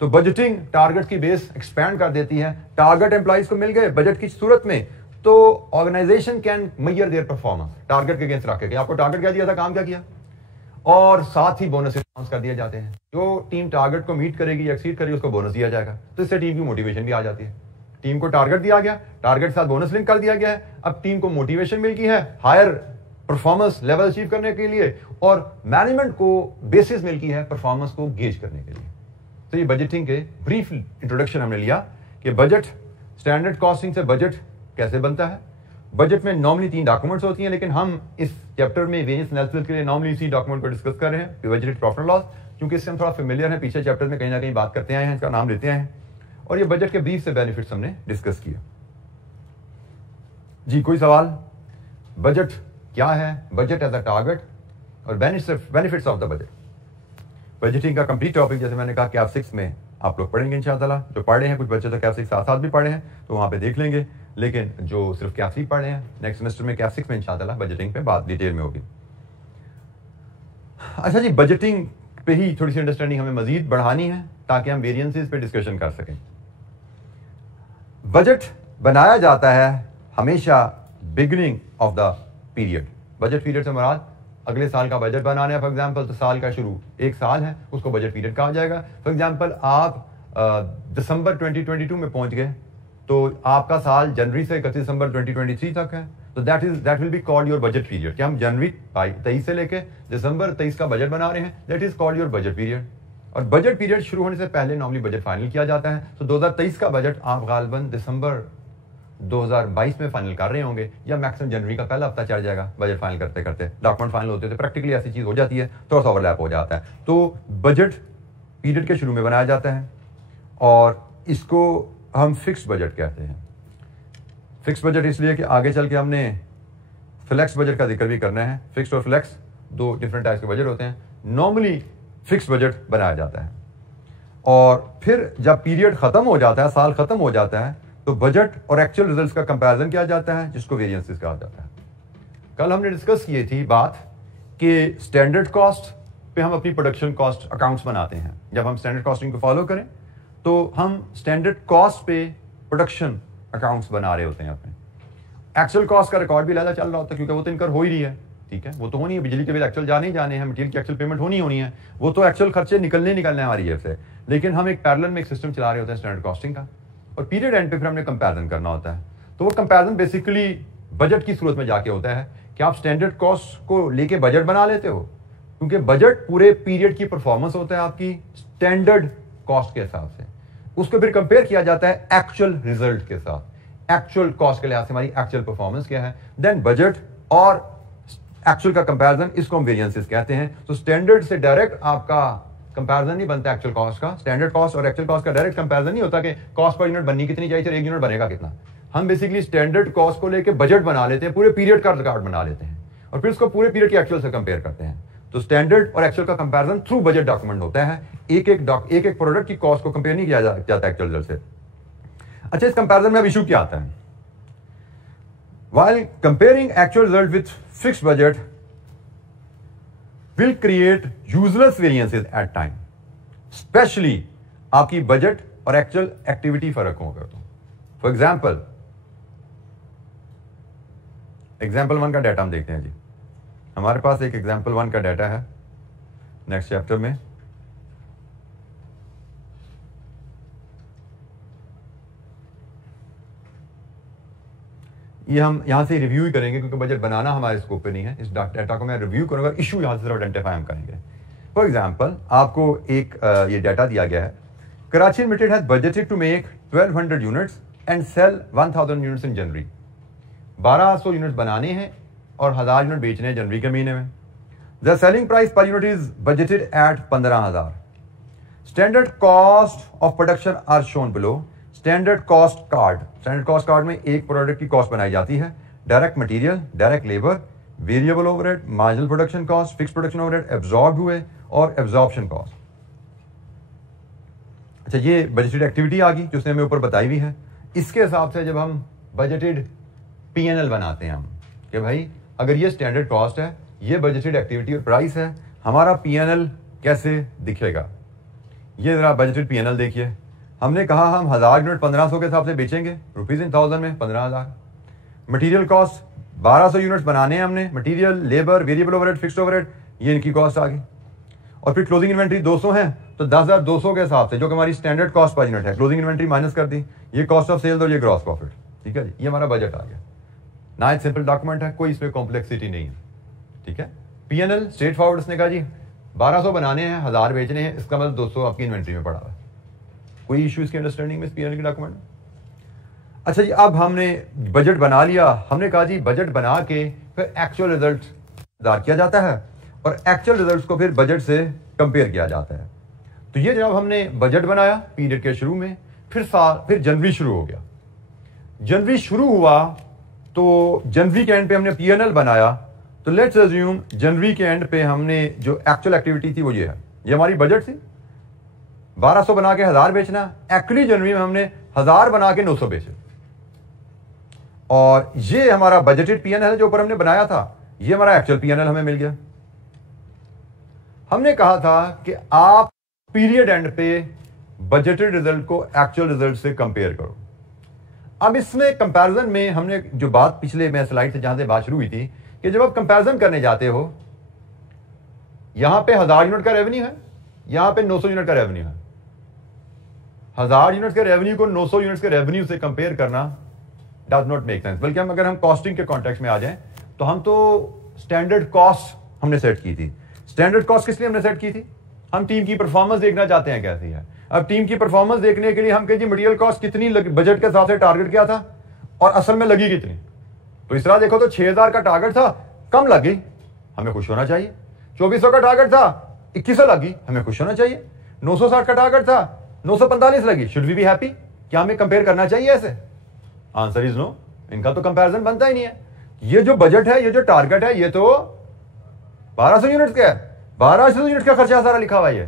तो बजटिंग टारगेट की बेस एक्सपैंड कर देती है। टारगेट एम्प्लॉइज को मिल गए बजट की सूरत में तो organisation can measure their performance, target के अगेंस्ट रख के आपको टारगेट क्या दिया था, काम क्या किया, और साथ ही बोनस अनाउंस कर दिए जाते हैं। जो टीम टारगेट को मीट करेगी, एक्सीड करेगी, उसको बोनस दिया जाएगा। तो इससे टीम की मोटिवेशन भी आ जाती है। टीम को टारगेट दिया गया, टारगेट के साथ बोनस लिंक कर दिया गया है, अब टीम को मोटिवेशन मिल गई है हायर परफॉर्मेंस लेवल अचीव करने के लिए, और मैनेजमेंट को बेसिस मिल गई है परफॉर्मेंस को गेज करने के लिए। तो ये बजटिंग के ब्रीफ इंट्रोडक्शन हमने लिया कि बजट, स्टैंडर्ड कॉस्टिंग से बजट कैसे बनता है। बजट में नॉर्मली 3 डॉक्यूमेंट्स होती हैं, लेकिन हम इस चैप्टर में वेरियंस एनालिसिस के लिए नॉर्मली इसी डॉक्यूमेंट को डिस्कस कर रहे हैं, बजट प्रॉफिट एंड लॉस, क्योंकि इससे हम थोड़ा फेमिलियर हैं, पीछे चैप्टर में कहीं ना कहीं बात करते आए हैं, इसका नाम लेते आए हैं, और ये बजट के ब्रीफ से बेनिफिट्स हमने डिस्कस किया। जी कोई सवाल? बजट क्या है, बजट एज अ टारगेट और benefits of the budget. Budgeting का कंप्लीट टॉपिक जैसे मैंने कहा कैफ 6 में आप लोग पढ़ेंगे इंशाअल्लाह। जो पढ़े हैं, कुछ बच्चे तो कैफ 6 साथ भी पढ़े हैं तो वहां पे देख लेंगे, लेकिन जो सिर्फ कैफ 3 पढ़े हैं नेक्स्ट सेमेस्टर में कैफ 6 में इंशाअल्लाह बजटिंग पे बात डिटेल में होगी। अच्छा जी, बजटिंग पे ही थोड़ी सी अंडरस्टैंडिंग हमें मजीद बढ़ानी है ताकि हम वेरिएंसेस पे डिस्कशन कर सकें। बजट बनाया जाता है हमेशा beginning of the period. Budget period से मुराद अगले साल का बजट बनाना है। फॉर एग्जांपल तो साल का शुरू एक साल है, उसको बजट पीरियड कहा जाएगा। फॉर एग्जांपल आप दिसंबर 2022 में पहुंच गए तो आपका साल जनवरी से 31 दिसंबर 2023 तक है, तो that will be called your budget period. कि हम जनवरी 23 से लेके दिसंबर 23 का बजट बना रहे हैं, that is called your budget period. और बजट पीरियड शुरू होने से पहले नॉर्मली बजट फाइनल किया जाता है। तो 2023 का बजट आप गालिबन दिसंबर 2022 में फाइनल कर रहे होंगे, या मैक्सिमम जनवरी का पहला हफ्ता चढ़ जाएगा बजट फाइनल करते करते। डॉक्यूमेंट फाइनल होते थे, प्रैक्टिकली ऐसी चीज हो जाती है, थोड़ा सा ओवरलैप हो जाता है। तो बजट पीरियड के शुरू में बनाया जाता है और इसको हम फिक्स्ड बजट कहते हैं। फिक्स्ड बजट इसलिए कि आगे चल के हमने फ्लेक्स बजट का जिक्र भी करना है। फिक्स्ड और फ्लेक्स 2 डिफरेंट टाइप्स के बजट होते हैं। नॉर्मली फिक्स्ड बजट बनाया जाता है और फिर जब पीरियड खत्म हो जाता है, साल खत्म हो जाता है, तो बजट और एक्चुअल रिजल्ट्स का कंपैरिजन किया जाता है, जिसको वेरिएंसेस कहा जाता है। कल हमने डिस्कस की थी बात कि स्टैंडर्ड कॉस्ट पे हम अपनी प्रोडक्शन कॉस्ट अकाउंट्स बनाते हैं। जब हम स्टैंडर्ड कॉस्टिंग को फॉलो करें तो हम स्टैंडर्ड कॉस्ट पे प्रोडक्शन अकाउंट्स बना रहे होते हैं अपने। एक्चुअल कॉस्ट का रिकॉर्ड भी अलग चल रहा होता है, क्योंकि वो तो इनकर हो ही रही है, ठीक है, वो तो होनी है, बिजली के बिल एक्चुअल जाने ही जाने हैं, मटेरियल की एक्चुअल पेमेंट होनी है, वो तो एक्चुअल खर्चे निकलने हैं हमारी जेब से। लेकिन हम एक पैरेलल में एक सिस्टम चला रहे होते हैं स्टैंडर्ड कॉस्टिंग का, और पीरियड एंड पे फिर हमने कंपैरिजन करना होता है। तो वो कंपैरिजन बेसिकली बजट की सूरत में जाके होता है कि आप स्टैंडर्ड कॉस्ट को लेके बजट बना लेते हो, क्योंकि बजट पूरे पीरियड की परफॉर्मेंस होता है आपकी स्टैंडर्ड कॉस्ट के हिसाब से, उसको फिर कंपेयर किया जाता है एक्चुअल रिजल्ट के साथ, एक्चुअल कॉस्ट के लिहाज से हमारी एक्चुअल परफॉर्मेंस क्या है, देन बजट और एक्चुअल का कंपैरिजन, इसको हम वेरिएंसेस कहते हैं। तो स्टैंडर्ड से डायरेक्ट आपका कंपैरिजन नहीं बनता एक्चुअल कॉस्ट का, स्टैंडर्ड कॉस्ट और एक्चुअल कॉस्ट का डायरेक्ट कंपैरिजन नहीं होता कि कॉस्ट पर यूनिट बननी कितनी चाहिए, एक यूनिट बनेगा कितना। हम बेसिकली स्टैंडर्ड कॉस्ट को लेके बजट बना लेते हैं, पूरे पीरियड का रिकॉर्ड बना लेते हैं और फिर उसको पूरे पीरियड के एक्चुअल से कंपेयर करते हैं। तो स्टैंडर्ड और एक्चुअल का कंपैरिजन थ्रू बजट डॉक्यूमेंट होता है, एक एक प्रोडक्ट की कॉस्ट को कंपेयर नहीं किया जाता एक्चुअल रिजल्ट से। अच्छा, इस कंपैरिजन में अब इशू क्या आता है? While comparing actual result with fixed budget will create useless variances at time, especially आपकी बजट और एक्चुअल एक्टिविटी फर्क होगा। तो फॉर एग्जाम्पल 1 का डाटा हम देखते हैं जी। हमारे पास एक एग्जाम्पल 1 का डाटा है नेक्स्ट चैप्टर में। ये हम यहां से रिव्यू ही करेंगे क्योंकि बजट बनाना हमारे स्कोप पे नहीं है। इस डाटा को मैं रिव्यू करूंगा, इशू यहां से सिर्फ आइडेंटिफाई हम करेंगे। फॉर एग्जांपल आपको एक ये डाटा दिया गया है, Karachi limited has budgeted to make 1200 units and sell 1000 units in January. 1200 units बनाने हैं और 1000 यूनिट बेचने हैं जनवरी के महीने में। The selling price per unit is budgeted at 15,000। Standard cost of production are shown below. Standard cost card में एक प्रोडक्ट की कॉस्ट बनाई जाती है, direct material, direct labour, variable overhead, marginal production cost, fix production overhead, absorb हुए और absorption cost. अच्छा, ये बजटेड एक्टिविटी आ गई जो उसने हमें ऊपर बताई हुई है। इसके हिसाब से जब हम बजटेड पीएनएल बनाते हैं हम कि भाई अगर ये स्टैंडर्ड कॉस्ट है, ये बजटेड एक्टिविटी और प्राइस है, हमारा पीएनएल कैसे दिखेगा। ये जरा बजटेड पीएनएल देखिए। हमने कहा हम 1000 यूनिट 1500 के हिसाब से बेचेंगे, रुपीज इन 1000 में 15,000। मटेरियल कॉस्ट 1200 यूनिट्स बनाने हैं हमने, material, labour, variable overhead, fixed overhead, ये इनकी कॉस्ट आ गई। और फिर क्लोजिंग इन्वेंट्री 200 है तो 10,200 के हिसाब से जो कि हमारी स्टैंडर्ड कॉस्ट पर यूनिट है, क्लोजिंग इन्वेंट्री माइनस कर दी, ये कॉस्ट ऑफ सेल्स और ये ग्रॉस प्रॉफिट। ठीक है जी, ये हमारा बजट आ गया ना। एक सिंपल डॉक्यूमेंट है, कोई इसमें कॉम्प्लेक्सिटी नहीं है। ठीक है, पीएनएल स्ट्रेट फॉरवर्ड। उसने कहा जी 1200 बनाने हैं, 1000 बेचने हैं, इसका मतलब 200 आपकी इन्वेंट्री में पड़ा हुआ है। कोई इशू इसकी अंडरस्टैंडिंग में इस पीएनएल के डॉक्यूमेंट में? अच्छा जी, अब हमने बजट बना लिया। हमने कहा जी बजट बना के फिर एक्चुअल रिजल्ट दार किया जाता है और एक्चुअल रिजल्ट्स को फिर बजट से कंपेयर किया जाता है। तो ये जब हमने बजट बनाया पीरियड के शुरू में, फिर जनवरी शुरू हो गया। जनवरी शुरू हुआ तो जनवरी के एंड पे हमने पीएनएल बनाया। तो लेट्स अज्यूम जनवरी के एंड पे हमने जो एक्चुअल एक्टिविटी थी वो ये है, ये हमारी बजट थी 1200 बना के 1000 बेचना। एक्चुअली जनवरी में हमने 1000 बना के 900 बेचे और ये हमारा बजटेड पीएनएल जो ऊपर हमने बनाया था, ये हमारा एक्चुअल पीएनएल हमें मिल गया। हमने कहा था कि आप पीरियड एंड पे बजटेड रिजल्ट को एक्चुअल रिजल्ट से कंपेयर करो। अब इसमें कंपैरिजन में हमने जो बात पिछले में स्लाइड से जहां से बात शुरू हुई थी कि जब आप कंपैरिजन करने जाते हो, यहां पे 1000 यूनिट का रेवेन्यू है, यहां पे 900 यूनिट का रेवेन्यू है। 1000 यूनिट के रेवेन्यू को 900 यूनिट के रेवेन्यू से कंपेयर करना डज नॉट मेक सेंस। बल्कि हम अगर हम कॉस्टिंग के कॉन्टेक्स्ट में आ जाएं तो हम तो स्टैंडर्ड कॉस्ट हमने सेट की थी। स्टैंडर्ड कॉस्ट किस लिए हमने सेट की थी? हम टीम की परफॉर्मेंस देखना चाहते हैं कैसी है। अब टीम की परफॉर्मेंस देखने के लिए हम कहें जी मटेरियल कॉस्ट कितनी बजट के हिसाब से टारगेट किया था और असल में लगी कितनी। तो इस तरह देखो तो 6000 का टारगेट था, कम लगी, हमें खुश होना चाहिए। 2400 का टारगेट था, 2100 लगी, हमें खुश होना चाहिए। 960 का टारगेट था, 945 लगी, शुड वी बी हैप्पी? क्या हमें कंपेयर करना चाहिए ऐसे? Answer is no. इनका तो कंपैरिजन बनता ही नहीं है। ये जो बजट है, ये जो टारगेट है, ये तो 1200 यूनिट का है। 1200 यूनिट का खर्चा सारा लिखा हुआ है।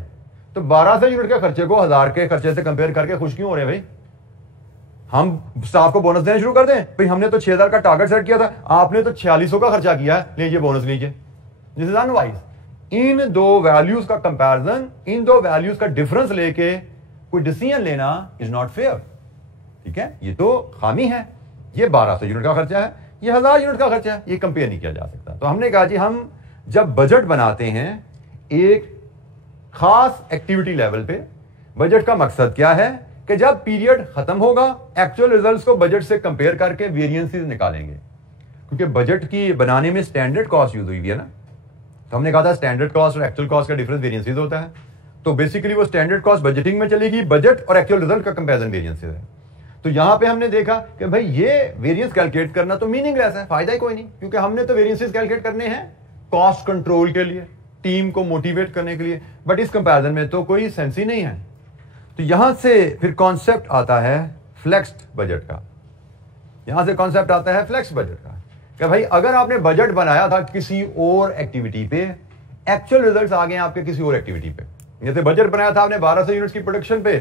तो 1200 यूनिट के खर्चे को 1000 के खर्चे से कंपेयर करके खुश क्यों हो रहे हैं भाई? हम स्टाफ को बोनस देना शुरू कर दें? भाई हमने तो 6000 का टारगेट सेट किया था, आपने तो 4600 का खर्चा किया है, लीजिए बोनस लीजिए। This is unwise. इन दो वैल्यूज का कंपैरिजन, इन दो वैल्यूज का डिफरेंस लेके कोई डिसीजन लेना इज नॉट फेयर। ठीक है, ये तो खामी है। ये 1200 यूनिट का खर्चा है, ये 1000 यूनिट का खर्चा है, ये कंपेयर नहीं किया जा सकता। तो हमने कहा जी हम जब बजट बनाते हैं एक खास एक्टिविटी लेवल पे, बजट का मकसद क्या है कि जब पीरियड खत्म होगा एक्चुअल रिजल्ट्स को बजट से कंपेयर करके वेरिएंसेस निकालेंगे, क्योंकि बजट की बनाने में स्टैंडर्ड कॉस्ट यूज हुई है ना। तो हमने कहा था स्टैंडर्ड कॉस्ट और एक्चुअल कॉस्ट का डिफरेंस वेरिएंसेस होता है। तो बेसिकली वो स्टैंडर्ड कॉस्ट बजटिंग में चलेगी, बजट और एक्चुअल रिजल्ट का कंपैरिजन वेरिएंसेस है। तो यहां पे हमने देखा कि भाई ये वेरिएंस कैलकुलेट करना तो मीनिंगलेस है, फायदा ही कोई नहीं, क्योंकि हमने तो वेरिएंसेस कैलकुलेट करने हैं कॉस्ट कंट्रोल के लिए, टीम को मोटिवेट करने के लिए, बट इस कंपैरिजन में तो कोई सेंस ही नहीं है। तो यहां से फिर कॉन्सेप्ट आता है फ्लेक्स्ड बजट का। यहां से कॉन्सेप्ट आता है फ्लेक्स बजट का कि भाई अगर आपने बजट बनाया था किसी और एक्टिविटी पे, एक्चुअल रिजल्ट्स आ गए आपके किसी और एक्टिविटी पे, जैसे बजट बनाया था आपने 1200 यूनिट्स की प्रोडक्शन पे,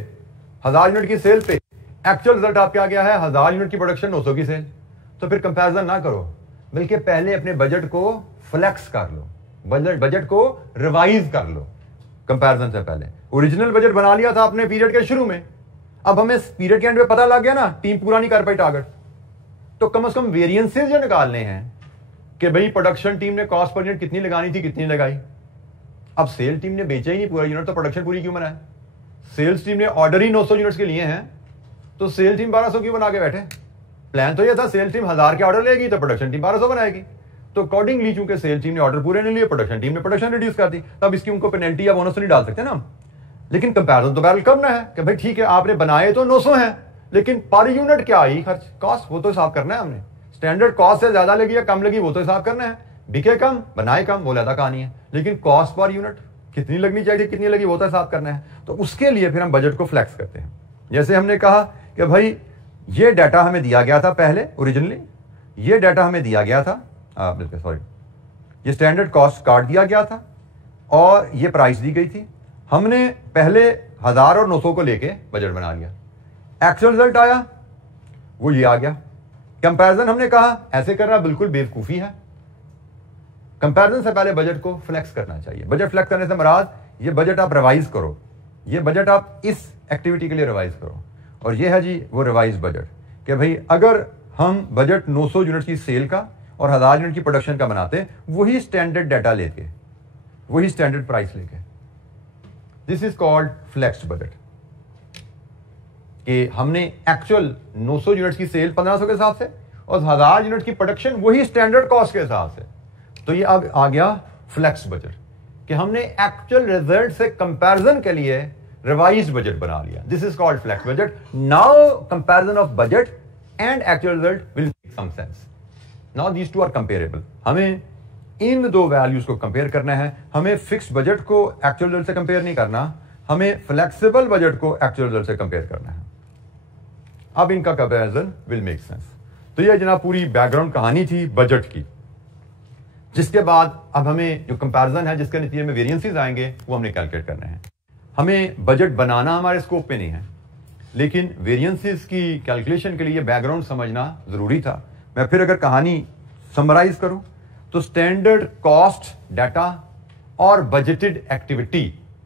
1000 यूनिट की सेल पे, एक्चुअल रिजल्ट आपके आ गया है 1000 यूनिट की प्रोडक्शन, 900 की सेल। तो फिर कंपैरिजन ना करो, बल्कि पहले अपने बजट को फ्लेक्स कर लो, बजट को रिवाइज कर लो कंपैरिजन से पहले। ओरिजिनल बजट बना लिया था आपने पीरियड के शुरू में, अब हमें पीरियड के एंड में पता लग गया ना टीम पूरा नहीं कर पाई टारगेट, तो कम से कम वेरिएंसेस जो निकालने हैं कि भाई प्रोडक्शन टीम ने कॉस्ट पर यूनिट कितनी लगानी थी, कितनी लगाई। अब सेल टीम ने बेचा ही नहीं पूरा यूनिट, तो प्रोडक्शन पूरी क्यों बनाए। सेल्स टीम ने ऑर्डर ही 900 यूनिट्स के लिए हैं, तो सेल टीम 1200 क्यों बना के बैठे। प्लान तो यह था सेल टीम 1000 के ऑर्डर लेगी तो प्रोडक्शन टीम 1200 बनाएगी। तो अकॉर्डिंगली चूंकि सेल टीम ने ऑर्डर पूरे नहीं लिए, प्रोडक्शन टीम ने प्रोडक्शन रिड्यूस कर दी, तब इसकी उनको पेनल्टी या बोनस तो नहीं डाल सकते ना। लेकिन कंपैरिजन तो बहरहाल करना है कि भाई ठीक है आपने बनाए तो 900 हैं, लेकिन पर यूनिट क्या आई खर्च, कॉस्ट, वो तो हिसाब करना है हमने। स्टैंडर्ड कॉस्ट से ज्यादा लगी या कम लगी वो तो हिसाब करना है, बिके कम बनाए कम वो ज्यादा कहानी है, लेकिन कॉस्ट पर यूनिट कितनी लगनी चाहिए, कितनी लगी वो तो हिसाब करना है। तो उसके लिए फिर हम बजट को फ्लेक्स करते हैं। जैसे हमने कहा कि भाई ये डाटा हमें दिया गया था पहले, ओरिजिनली ये डाटा हमें दिया गया था, सॉरी ये स्टैंडर्ड कॉस्ट कार्ड दिया गया था और ये प्राइस दी गई थी। हमने पहले 1000 और 900 को लेके बजट बना लिया, एक्चुअल रिजल्ट आया वो ये आ गया। कंपैरिजन हमने कहा ऐसे करना बिल्कुल बेवकूफी है, कंपैरिजन से पहले बजट को फ्लेक्स करना चाहिए। बजट फ्लेक्स करने से मराद ये बजट आप रिवाइज करो, ये बजट आप इस एक्टिविटी के लिए रिवाइज करो, और ये है जी वो रिवाइज बजट कि भाई अगर हम बजट 900 यूनिट की सेल का और 1000 यूनिट की प्रोडक्शन का बनाते, वही स्टैंडर्ड डाटा लेके, वही स्टैंडर्ड प्राइस लेके, this is called flexed budget. कि हमने एक्चुअल 900 यूनिट्स की सेल 1500 के हिसाब से और 1000 यूनिट की प्रोडक्शन वही स्टैंडर्ड कॉस्ट के हिसाब से, तो ये अब आ गया फ्लेक्स बजट कि हमने एक्चुअल रिजल्ट से कंपैरिजन के लिए रिवाइज्ड बजट बना लिया। This is called flex budget. Now comparison of budget and actual result will make some sense. Now these two are comparable. हमें इन दो वैल्यूज को कंपेयर करना है, हमें फिक्स बजट को एक्चुअल रिजल्ट से कंपेयर नहीं करना, हमें फ्लेक्सिबल बजट को एक्चुअल रिजल्ट से कंपेयर करना है। अब इनका कंपैरिजन विल मेक सेंस। तो ये जनाब पूरी बैकग्राउंड कहानी थी बजट की, जिसके बाद अब हमें जो कंपैरिजन है जिसके नतीजे में वेरिएंसेस आएंगे वो हमने कैलकुलेट करना है। हमें बजट बनाना हमारे स्कोप पे नहीं है, लेकिन वेरिएंसेस की कैलकुलेशन के लिए बैकग्राउंड समझना जरूरी था। मैं फिर अगर कहानी समराइज करूं तो स्टैंडर्ड कॉस्ट डाटा और बजटेड एक्टिविटी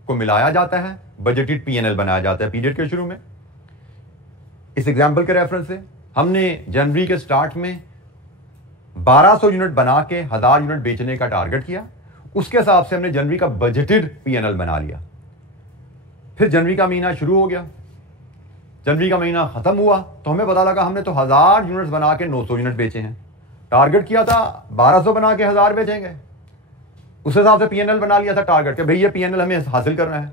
को मिलाया जाता है, बजटेड पीएनएल बनाया जाता है पीरियड के शुरू में। इस एग्जाम्पल के रेफरेंस से हमने जनवरी के स्टार्ट में 1200 यूनिट बना के 1000 यूनिट बेचने का टारगेट किया, उसके हिसाब से हमने जनवरी का बजटेड पीएनएल बना लिया। फिर जनवरी का महीना शुरू हो गया, जनवरी का महीना खत्म हुआ तो हमें पता लगा हमने तो 1000 यूनिट्स बना के 900 यूनिट बेचे हैं। टारगेट किया था 1200 बना के 1000 बेचेंगे, उस हिसाब से पीएनएल बना लिया था टारगेट के भाई ये पीएनएल हमें हासिल करना है।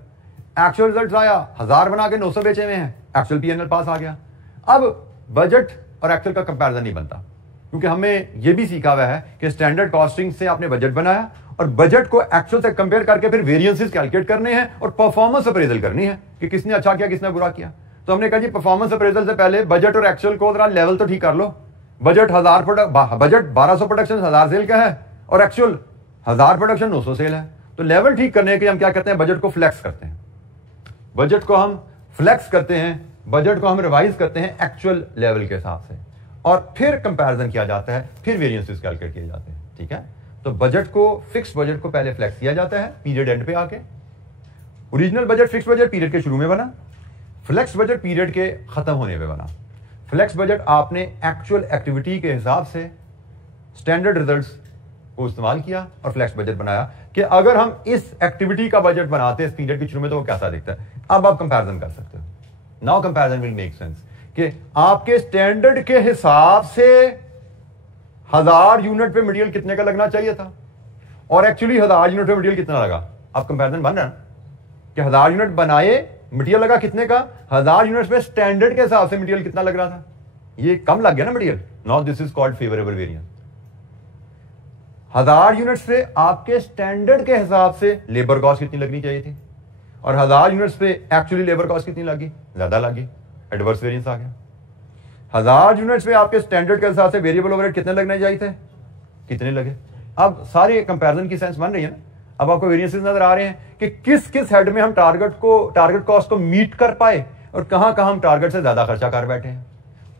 एक्चुअल रिजल्ट आया 1000 बना के 900 बेचे हुए हैं, एक्चुअल पीएनएल पास आ गया। अब बजट और एक्चुअल का कंपैरिजन नहीं बनता, क्योंकि हमें यह भी सीखा हुआ है कि स्टैंडर्ड कॉस्टिंग से आपने बजट बनाया और बजट को एक्चुअल से कंपेयर करके फिर वेरिएंसेस कैलकुलेट करने हैं और परफॉर्मेंस अप्रेजल करनी है कि किसने अच्छा किया किसने बुरा किया। तो हमने कहा जी परफॉर्मेंस अप्रेजल से पहले बजट और एक्चुअल को जरा लेवल तो ठीक कर लो। बजट 1200 प्रोडक्शन 1000 सेल का है और एक्चुअल 1000 प्रोडक्शन 900 सेल है, तो लेवल ठीक करने के लिए हम क्या करते हैं, बजट को फ्लेक्स करते हैं। बजट को हम फ्लेक्स करते हैं, बजट को हम रिवाइज करते हैं एक्चुअल लेवल के हिसाब से, और फिर कंपैरिजन किया जाता है, फिर वेरिएंसेस कैलकुलेट किए जाते हैं। ठीक है, तो बजट को, फिक्स बजट को पहले फ्लेक्स किया जाता है पीरियड एंड पे आके। Original budget fix budget period के शुरू में बना, फ्लेक्स बजट पीरियड के खत्म होने पे बना। फ्लेक्स बजट आपने एक्चुअल एक्टिविटी के हिसाब से स्टैंडर्ड रिजल्ट्स को इस्तेमाल किया और फ्लेक्स बजट बनाया कि अगर हम इस एक्टिविटी का बजट बनाते हैं इस पीरियड के शुरू में तो वो कैसा दिखता है। अब आप कंपैरिजन कर सकते हो। Now comparison will make sense कि आपके स्टैंडर्ड के हिसाब से 1000 यूनिट पे मटेरियल कितने का लगना चाहिए था और एक्चुअली 1000 यूनिट पे मटेरियल कितना लगा। अब कंपैरिजन बन रहा है कि 1000 यूनिट बनाए, मटेरियल लगा कितने का, 1000 यूनिट्स पे स्टैंडर्ड के हिसाब से मटेरियल कितना लग रहा था, ये कम लग गया ना material. Now this is called favourable variance. 1000 units पे आपके स्टैंडर्ड के हिसाब से लेबर कॉस्ट कितनी लगनी चाहिए थी और 1000 यूनिट्स पे एक्चुअली लेबर कॉस्ट कितनी लगी, ज्यादा लगी, एडवर्स वेरिएंस आ गया। 1000 यूनिट्स पे आपके स्टैंडर्ड के हिसाब से वेरिएबल ओवरहेड कितने लगने चाहिए थे, कितने लगे। अब सारे कंपैरिजन की सेंस बन रही है ना। अब आपको वेरिएंसेस नजर आ रहे हैं कि किस किस हेड में हम टारगेट कॉस्ट को मीट कर पाए और कहां कहां हम टारगेट से ज्यादा खर्चा कर बैठे हैं,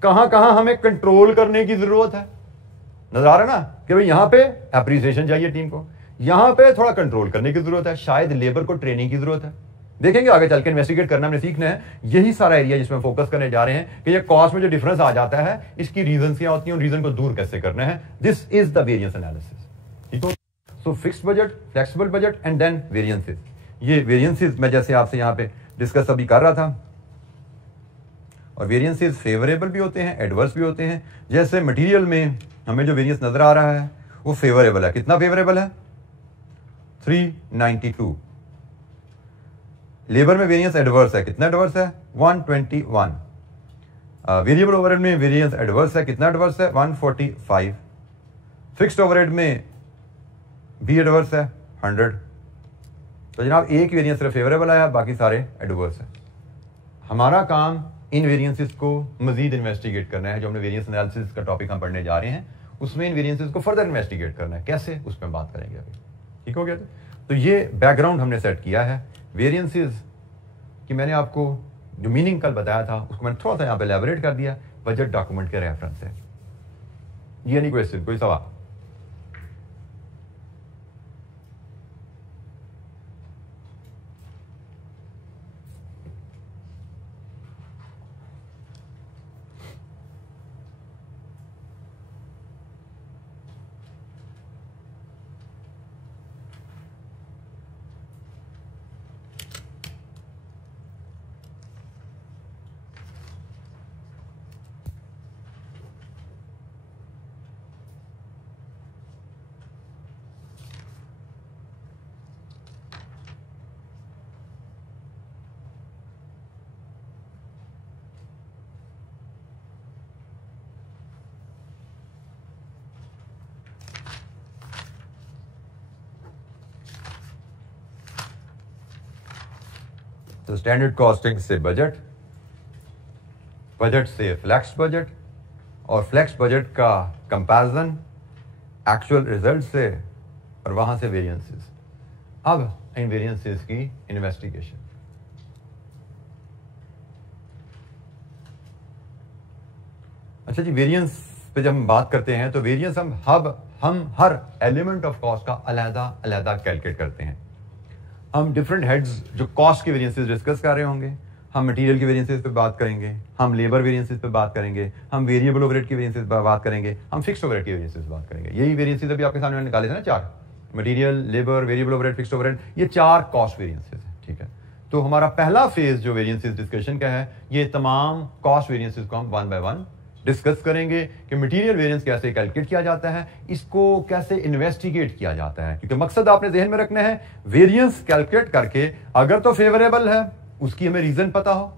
कहां कहां हमें कंट्रोल करने की जरूरत है। नजर आ रहा है ना कि भाई यहां पे एप्रिसिएशन चाहिए टीम को, यहां पे थोड़ा कंट्रोल करने की जरूरत है, शायद लेबर को ट्रेनिंग की जरूरत है। देखेंगे आगे चल के, इन्वेस्टिगेट करना हमने सीखना है। यही सारा एरिया जिसमें फोकस करने जा रहे हैं कि ये कॉस्ट में जो डिफरेंस आ जाता है इसकी रीजन क्या होती है और रीजन को दूर कैसे करना है। This is the variance analysis. ठीक हो। So fixed budget, flexible budget and then variances. ये वेरिएंसेस मैं जैसे आपसे यहां पे डिस्कस अभी कर रहा था, और वेरिएंसेस फेवरेबल भी होते हैं, एडवर्स भी होते हैं। जैसे मटेरियल में हमें जो वेरिएंस नजर आ रहा है वो फेवरेबल है। कितना फेवरेबल है, 392। लेबर में वेरिएंस एडवर्स है, कितना एडवर्स है, 121। वेरिएबल ओवरहेड में वेरिएंस एडवर्स है, कितना एडवर्स है, 145। फिक्स्ड ओवरहेड में भी एडवर्स है, 100। तो जनाब एक वेरिएंस सिर्फ फेवरेबल आया, बाकी सारे एडवर्स है। हमारा काम इन वेरिएंसेस को मजीद इन्वेस्टिगेट करना है। जो हमने वेरिएंस एनालिसिस का टॉपिक हम पढ़ने जा रहे हैं उसमें इन वेरिएंसेस को फर्दर इन्वेस्टिगेट करना है। कैसे, उसमें बात करेंगे अभी। ठीक हो गया। तो ये बैकग्राउंड हमने सेट किया है वेरिएंसेस कि मैंने आपको जो मीनिंग कल बताया था उसको मैंने थोड़ा सा यहाँ पे एलैबोरेट कर दिया बजट डॉक्यूमेंट के रेफरेंस से। ये नहीं क्वेश्चन, कोई सवाल? तो स्टैंडर्ड कॉस्टिंग से बजट, बजट से फ्लेक्स बजट, और फ्लेक्स बजट का कंपैरिजन एक्चुअल रिजल्ट से, और वहां से वेरिएंसेस। अब इन वेरिएंसेस की इन्वेस्टिगेशन। अच्छा जी, वेरिएंस पे जब हम बात करते हैं तो वेरिएंस हम हर एलिमेंट ऑफ कॉस्ट का अलग-अलग कैलकुलेट करते हैं। हम डिफरेंट हेड्स जो कॉस्ट के वेरिएंसेस डिस्कस कर रहे होंगे, हम मटेरियल के वेरिएंसेस पे बात करेंगे, हम लेबर वेरिएंसेस पे बात करेंगे, हम वेरिएबल ओवरहेड के वेरिएंसेस पे बात करेंगे, हम फिक्स्ड ओवरहेड के वेरिएंसेस पे बात करेंगे। यही वेरिएंसेस अभी आपके सामने निकाले थे ना, 4, material, labour, variable overhead, fixed overhead, ये 4 कॉस्ट वेरिएंसेस है। ठीक है। तो हमारा पहला फेज जो वेरिएंसेस डिस्कशन का है, ये तमाम कॉस्ट वेरिएंसेस को हम 1 बाय 1 डिस्कस करेंगे कि मटेरियल वेरिएंस कैसे कैलकुलेट किया जाता है, इसको कैसे इन्वेस्टिगेट किया जाता है। क्योंकि मकसद आपने ध्यान में रखना है, वेरिएंस कैलकुलेट करके अगर तो फेवरेबल है उसकी हमें रीजन पता हो,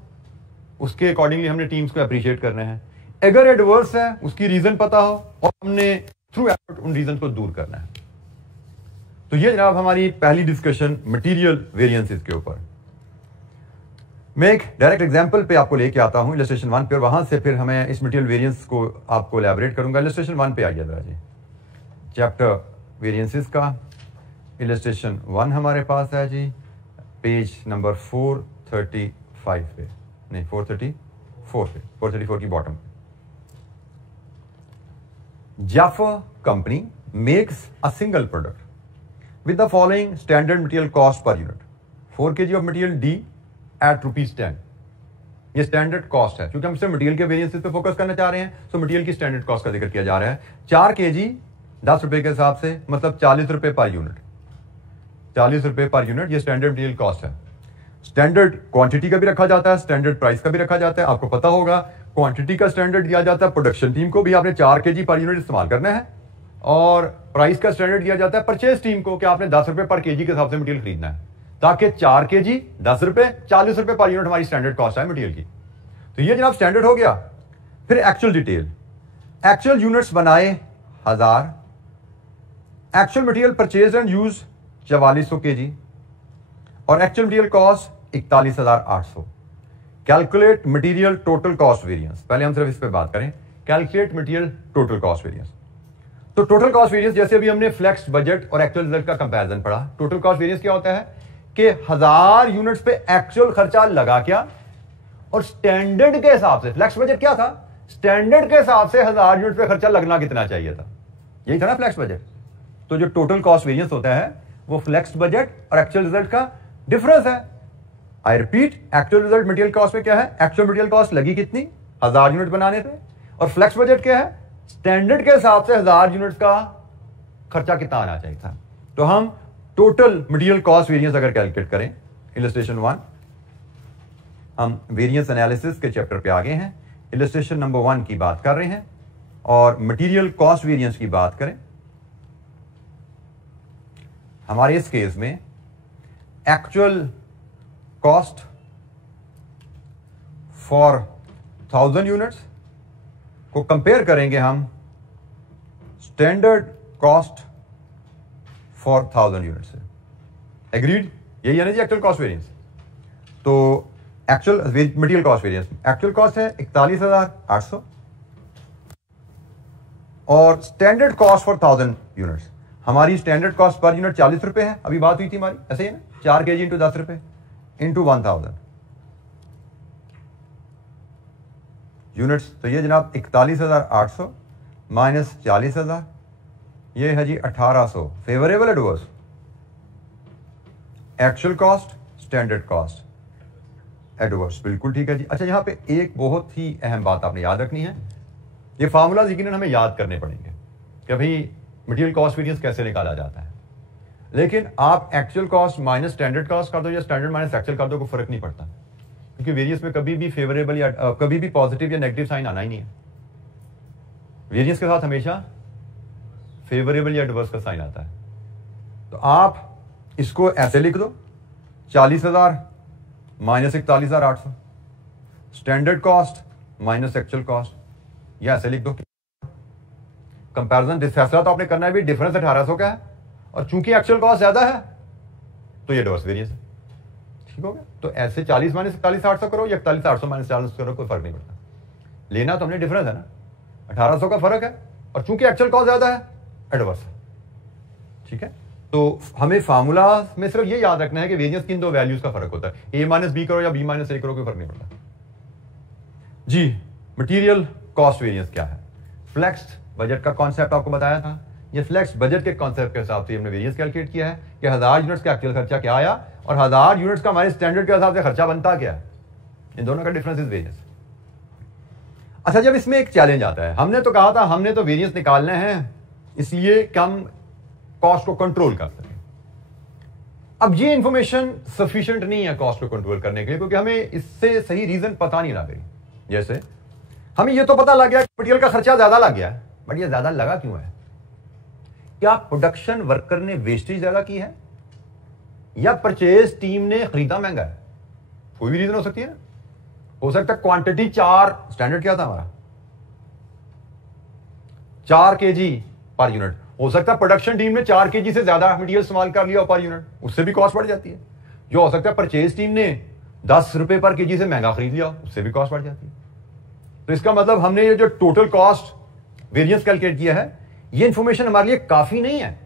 उसके अकॉर्डिंगली हमने टीम्स को अप्रिशिएट करना है। अगर एडवर्स है उसकी रीजन पता हो और हमने थ्रू एफर्ट उन रीजन को दूर करना है। तो ये जनाब हमारी पहली डिस्कशन मटेरियल वेरिएंसेस के ऊपर। मैं एक डायरेक्ट एग्जांपल पे आपको लेके आता हूं, इलस्ट्रेशन 1 पे, और वहां से फिर हमें इस मटेरियल वेरिएंस को आपको एलैबोरेट करूंगा। इलस्ट्रेशन 1 पे आइए जरा जी, चैप्टर वेरिएंसेस का इलस्ट्रेशन 1 हमारे पास है जी, पेज नंबर 435 पे, नहीं 434 पे, 434 की bottom. Jafar company makes a single product with the following standard material cost per unit, 4 kg of material D at ₹10। ये स्टैंडर्ड कॉस्ट है, क्योंकि हम सिर्फ मटेरियल के वेरिएंसेस पे फोकस करना चाह रहे हैं, तो मटेरियल की स्टैंडर्ड कॉस्ट का जिक्र किया जा रहा है। 4 kg 10 रुपए के हिसाब से, मतलब 40 रुपए पर यूनिट, 40 रुपए पर यूनिट, ये स्टैंडर्ड मटेरियल कॉस्ट है। स्टैंडर्ड क्वांटिटी का भी रखा जाता है, स्टैंडर्ड प्राइस का भी रखा जाता है। आपको पता होगा क्वांटिटी का स्टैंडर्ड दिया जाता है प्रोडक्शन टीम को भी, आपने 4 kg पर यूनिट इस्तेमाल करना है, और प्राइस का स्टैंडर्ड दिया जाता है परचेज टीम को कि आपने 10 रुपए पर केजी के हिसाब से मटेरियल खरीदना है, ताकि 4 kg 10 रुपए, 40 रुपए पर यूनिट हमारी स्टैंडर्ड कॉस्ट है मटेरियल की। तो ये जनाब स्टैंडर्ड हो गया। फिर एक्चुअल डिटेल, एक्चुअल यूनिट्स बनाए 1000, actual material purchase and use 4400 kg, और actual material cost 41,800। Calculate material total cost variance, पहले हम सिर्फ इस पे बात करें, calculate material total cost variance. तो टोटल कॉस्ट वेरिएंस, जैसे अभी हमने फ्लेक्स बजट और एक्चुअल रिजल्ट का कंपैरिजन पढ़ा, टोटल कॉस्ट वेरिएंस क्या होता है कि 1000 यूनिट्स पे एक्चुअल खर्चा लगा क्या, और स्टैंडर्ड के हिसाब से, फ्लेक्स बजट क्या था, स्टैंडर्ड के हिसाब से 1000 यूनिट पे खर्चा लगना कितना चाहिए था, यही था ना फ्लेक्स बजट। तो जो टोटल कॉस्ट वेरिएंस होता है वो फ्लेक्स बजट और एक्चुअल रिजल्ट का डिफरेंस है। I repeat, actual result material cost में क्या है, एक्चुअल मटेरियल कॉस्ट लगी कितनी 1000 यूनिट बनाने पे, और फ्लेक्स बजट क्या है, स्टैंडर्ड के हिसाब से 1000 यूनिट का खर्चा कितना आना चाहिए था। तो हम टोटल मटेरियल कॉस्ट वेरिएंस अगर कैलकुलेट करें, इलस्ट्रेशन 1, हम वेरिएंस एनालिसिस के चैप्टर पे आगे हैं, इलस्ट्रेशन नंबर 1 की बात कर रहे हैं, और मटेरियल कॉस्ट वेरिएंस की बात करें। हमारे इस केस में एक्चुअल कॉस्ट फॉर 1000 यूनिट्स को कंपेयर करेंगे हम स्टैंडर्ड कॉस्ट फॉर 1000 यूनिट्स से। एग्रीड, यही है ना जी एक्चुअल कॉस्ट वेरिएंस। तो actual material cost variance, actual cost है 41,800, और स्टैंडर्ड कॉस्ट फॉर 1000 यूनिट्स, हमारी स्टैंडर्ड कॉस्ट पर यूनिट 40 रुपए है, अभी बात हुई थी हमारी, ऐसे ही ना, 4 kg इंटू 10 रुपए इंटू 1000 यूनिट्स। तो ये जनाब 41,800 माइनस 40,000, ये है जी 1800। Favourable adverse, actual cost standard cost adverse, बिल्कुल ठीक है जी। अच्छा, यहां पे एक बहुत ही अहम बात आपने याद रखनी है, ये फार्मूलाज यकीनन हमें याद करने पड़ेंगे कि भाई मटेरियल कॉस्ट वेरिएंस कैसे निकाला जाता है, लेकिन आप actual cost minus standard cost कर दो या स्टैंडर्ड माइनस एक्चुअल कर दो, कोई फर्क नहीं पड़ता, क्योंकि वेरिएंस में कभी भी फेवरेबल या कभी भी पॉजिटिव या नेगेटिव साइन आना ही नहीं है। वेरिएंस के साथ हमेशा फेवरेबल या एडवर्स का साइन आता है। तो आप इसको ऐसे लिख दो, 40,000 minus 41,800, standard cost minus actual cost, या ऐसे लिख दो। कंपैरिजन फैसला तो आपने करना है भी, डिफरेंस 1800 का है, और चूंकि एक्चुअल कॉस्ट ज्यादा है तो ये एडवर्स वेरिएंस है, ठीक हो गया। तो ऐसे 40 माइनस 41,800 करो या 41,800 माइनस 40 करो, कोई फर्क नहीं पड़ता, लेना तो हमने डिफरेंस है ना, 1800 का फर्क है, और चूंकि एक्चुअल कॉस्ट ज्यादा है एडवर्स है, ठीक है। तो हमें फार्मूला में सिर्फ ये याद रखना है कि वेरिएंस किन दो वैल्यूज का फर्क होता है, ए माइनस बी करो या बी माइनस ए करो, कोई फर्क नहीं पड़ता जी। मटेरियल कॉस्ट वेरिएंस क्या है, फ्लेक्स बजट का कॉन्सेप्ट आपको बताया था, ये फ्लेक्स बजट के कॉन्सेप्ट के हिसाब से हमने वेरिएंस कैलकुलेट किया है कि 1000 यूनिट्स का एक्चुअल खर्चा क्या आया और 1000 यूनिट्स का हमारे स्टैंडर्ड के हिसाब से खर्चा बनता क्या है, इन दोनों का डिफरेंस इज वेरिएंस। अच्छा, जब इसमें एक चैलेंज आता है, हमने तो कहा था हमने तो वेरिएंस निकालने हैं इसलिए कम कॉस्ट को कंट्रोल कर सकें। अब ये इंफॉर्मेशन सफिशिएंट नहीं है कॉस्ट को कंट्रोल करने के लिए, क्योंकि हमें इससे सही रीजन पता नहीं लग रही। जैसे हमें ये तो पता लग गया मटेरियल का खर्चा ज्यादा लग गया, बट ये ज्यादा लगा क्यों है? क्या प्रोडक्शन वर्कर ने वेस्टेज ज्यादा की है, या परचेज टीम ने खरीदा महंगा है? कोई भी रीजन हो सकती है ना। हो सकता है क्वांटिटी 4, स्टैंडर्ड क्या था हमारा 4 kg पर यूनिट, हो सकता है प्रोडक्शन टीम ने 4 kg से ज्यादा मटेरियल इस्तेमाल कर लिया पर यूनिट, उससे भी कॉस्ट बढ़ जाती है। जो हो सकता है परचेज टीम ने 10 रुपए पर केजी से महंगा खरीद लिया, उससे भी कॉस्ट बढ़ जाती है। तो इसका मतलब हमने ये जो टोटल कॉस्ट वेरिएंस कैलकुलेट किया है, ये इंफॉर्मेशन हमारे लिए काफी नहीं है।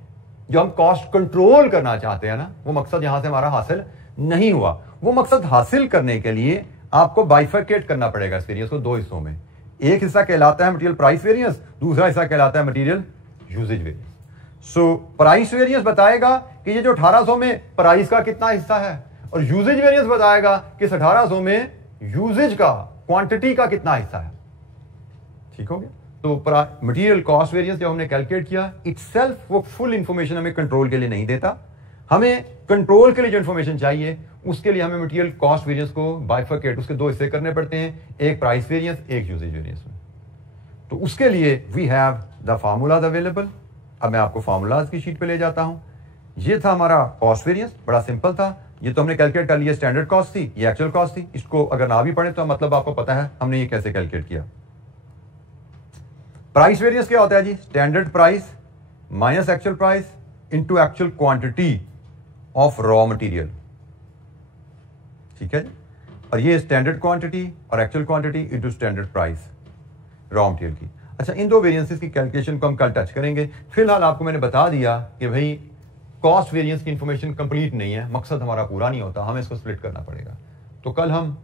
जो हम कॉस्ट कंट्रोल करना चाहते हैं ना, वो मकसद यहां से हमारा हासिल नहीं हुआ। वो मकसद हासिल करने के लिए आपको बाइफरकेट करना पड़ेगा इस वेरिएंस को दो हिस्सों में। एक हिस्सा कहलाता है मटेरियल प्राइस वेरिएंस, दूसरा हिस्सा कहलाता है material usage variance. So price variance बताएगा कि ये जो 1800 में प्राइस का कितना हिस्सा है, और यूजेज वेरिएंस बताएगा कि इस 1800 में यूजेज का, क्वांटिटी का कितना हिस्सा है। ठीक हो गया? तो मटेरियल कॉस्ट वेरिएंस जब हमने कैलकुलेट किया, इटसेल्फ वो फुल इंफॉर्मेशन हमें कंट्रोल के लिए नहीं देता। हमें कंट्रोल के लिए जो इंफॉर्मेशन चाहिए उसके लिए हमें मटेरियल कॉस्ट वेरिएंस को बाइफरकेट, उसके दो हिस्से करने पड़ते हैं, एक प्राइस वेरिएंस, एक यूजेज वेरिएंस में। तो उसके लिए we have the formulas available. अब मैं आपको फार्मूलाज की शीट पे ले जाता हूं। ये था हमारा कॉस्ट वेरिएंस, बड़ा सिंपल था। ये तो हमने कैलकुलेट कर लिया, स्टैंडर्ड कॉस्ट थी, ये एक्चुअल कॉस्ट थी। इसको अगर ना भी पढ़े तो मतलब आपको पता है हमने ये कैसे कैलकुलेट किया। प्राइस वेरिएंस क्या होता है जी? Standard price minus actual price into actual quantity of raw material, ठीक है जी। और ये स्टैंडर्ड क्वांटिटी और actual quantity into standard price raw material की। अच्छा, इन दो वेरिएंसेस की कैलकुलेशन को हम कल टच करेंगे। फिलहाल आपको मैंने बता दिया कि भाई कॉस्ट वेरिएंस की इंफॉर्मेशन कंप्लीट नहीं है, मकसद हमारा पूरा नहीं होता, हमें इसको स्प्लिट करना पड़ेगा। तो कल हम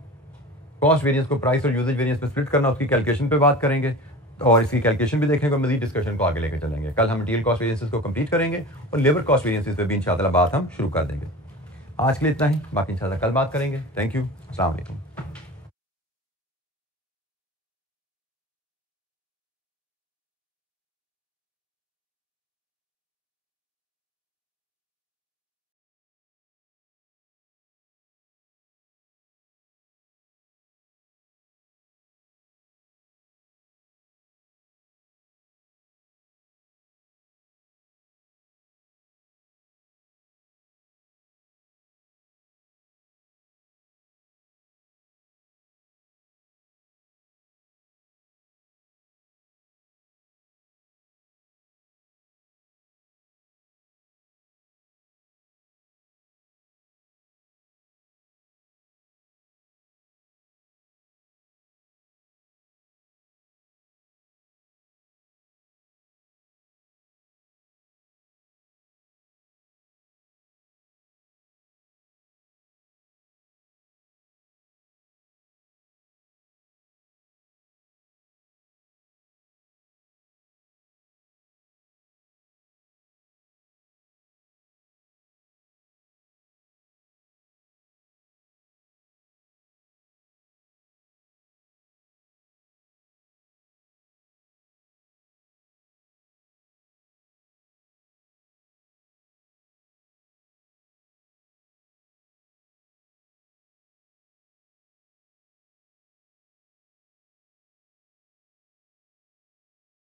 कॉस्ट वेरिएंस को प्राइस और यूजेज वेरिएंस पे स्प्लिट करना, उसकी कैलकुलेशन पे बात करेंगे और इसकी कैलकुलेशन भी देखने को, मजीद डिस्कशन को आगे लेकर चलेंगे। कल हम मटेरियल कॉस्ट वेरिएंसेस को कंप्लीट करेंगे और लेबर कॉस्ट वेरिएंसेस पे भी इंशाल्लाह बात हम शुरू कर देंगे। आज के लिए इतना ही, बाकी इंशाल्लाह कल बात करेंगे। थैंक यू, अस्सलाम वालेकुम।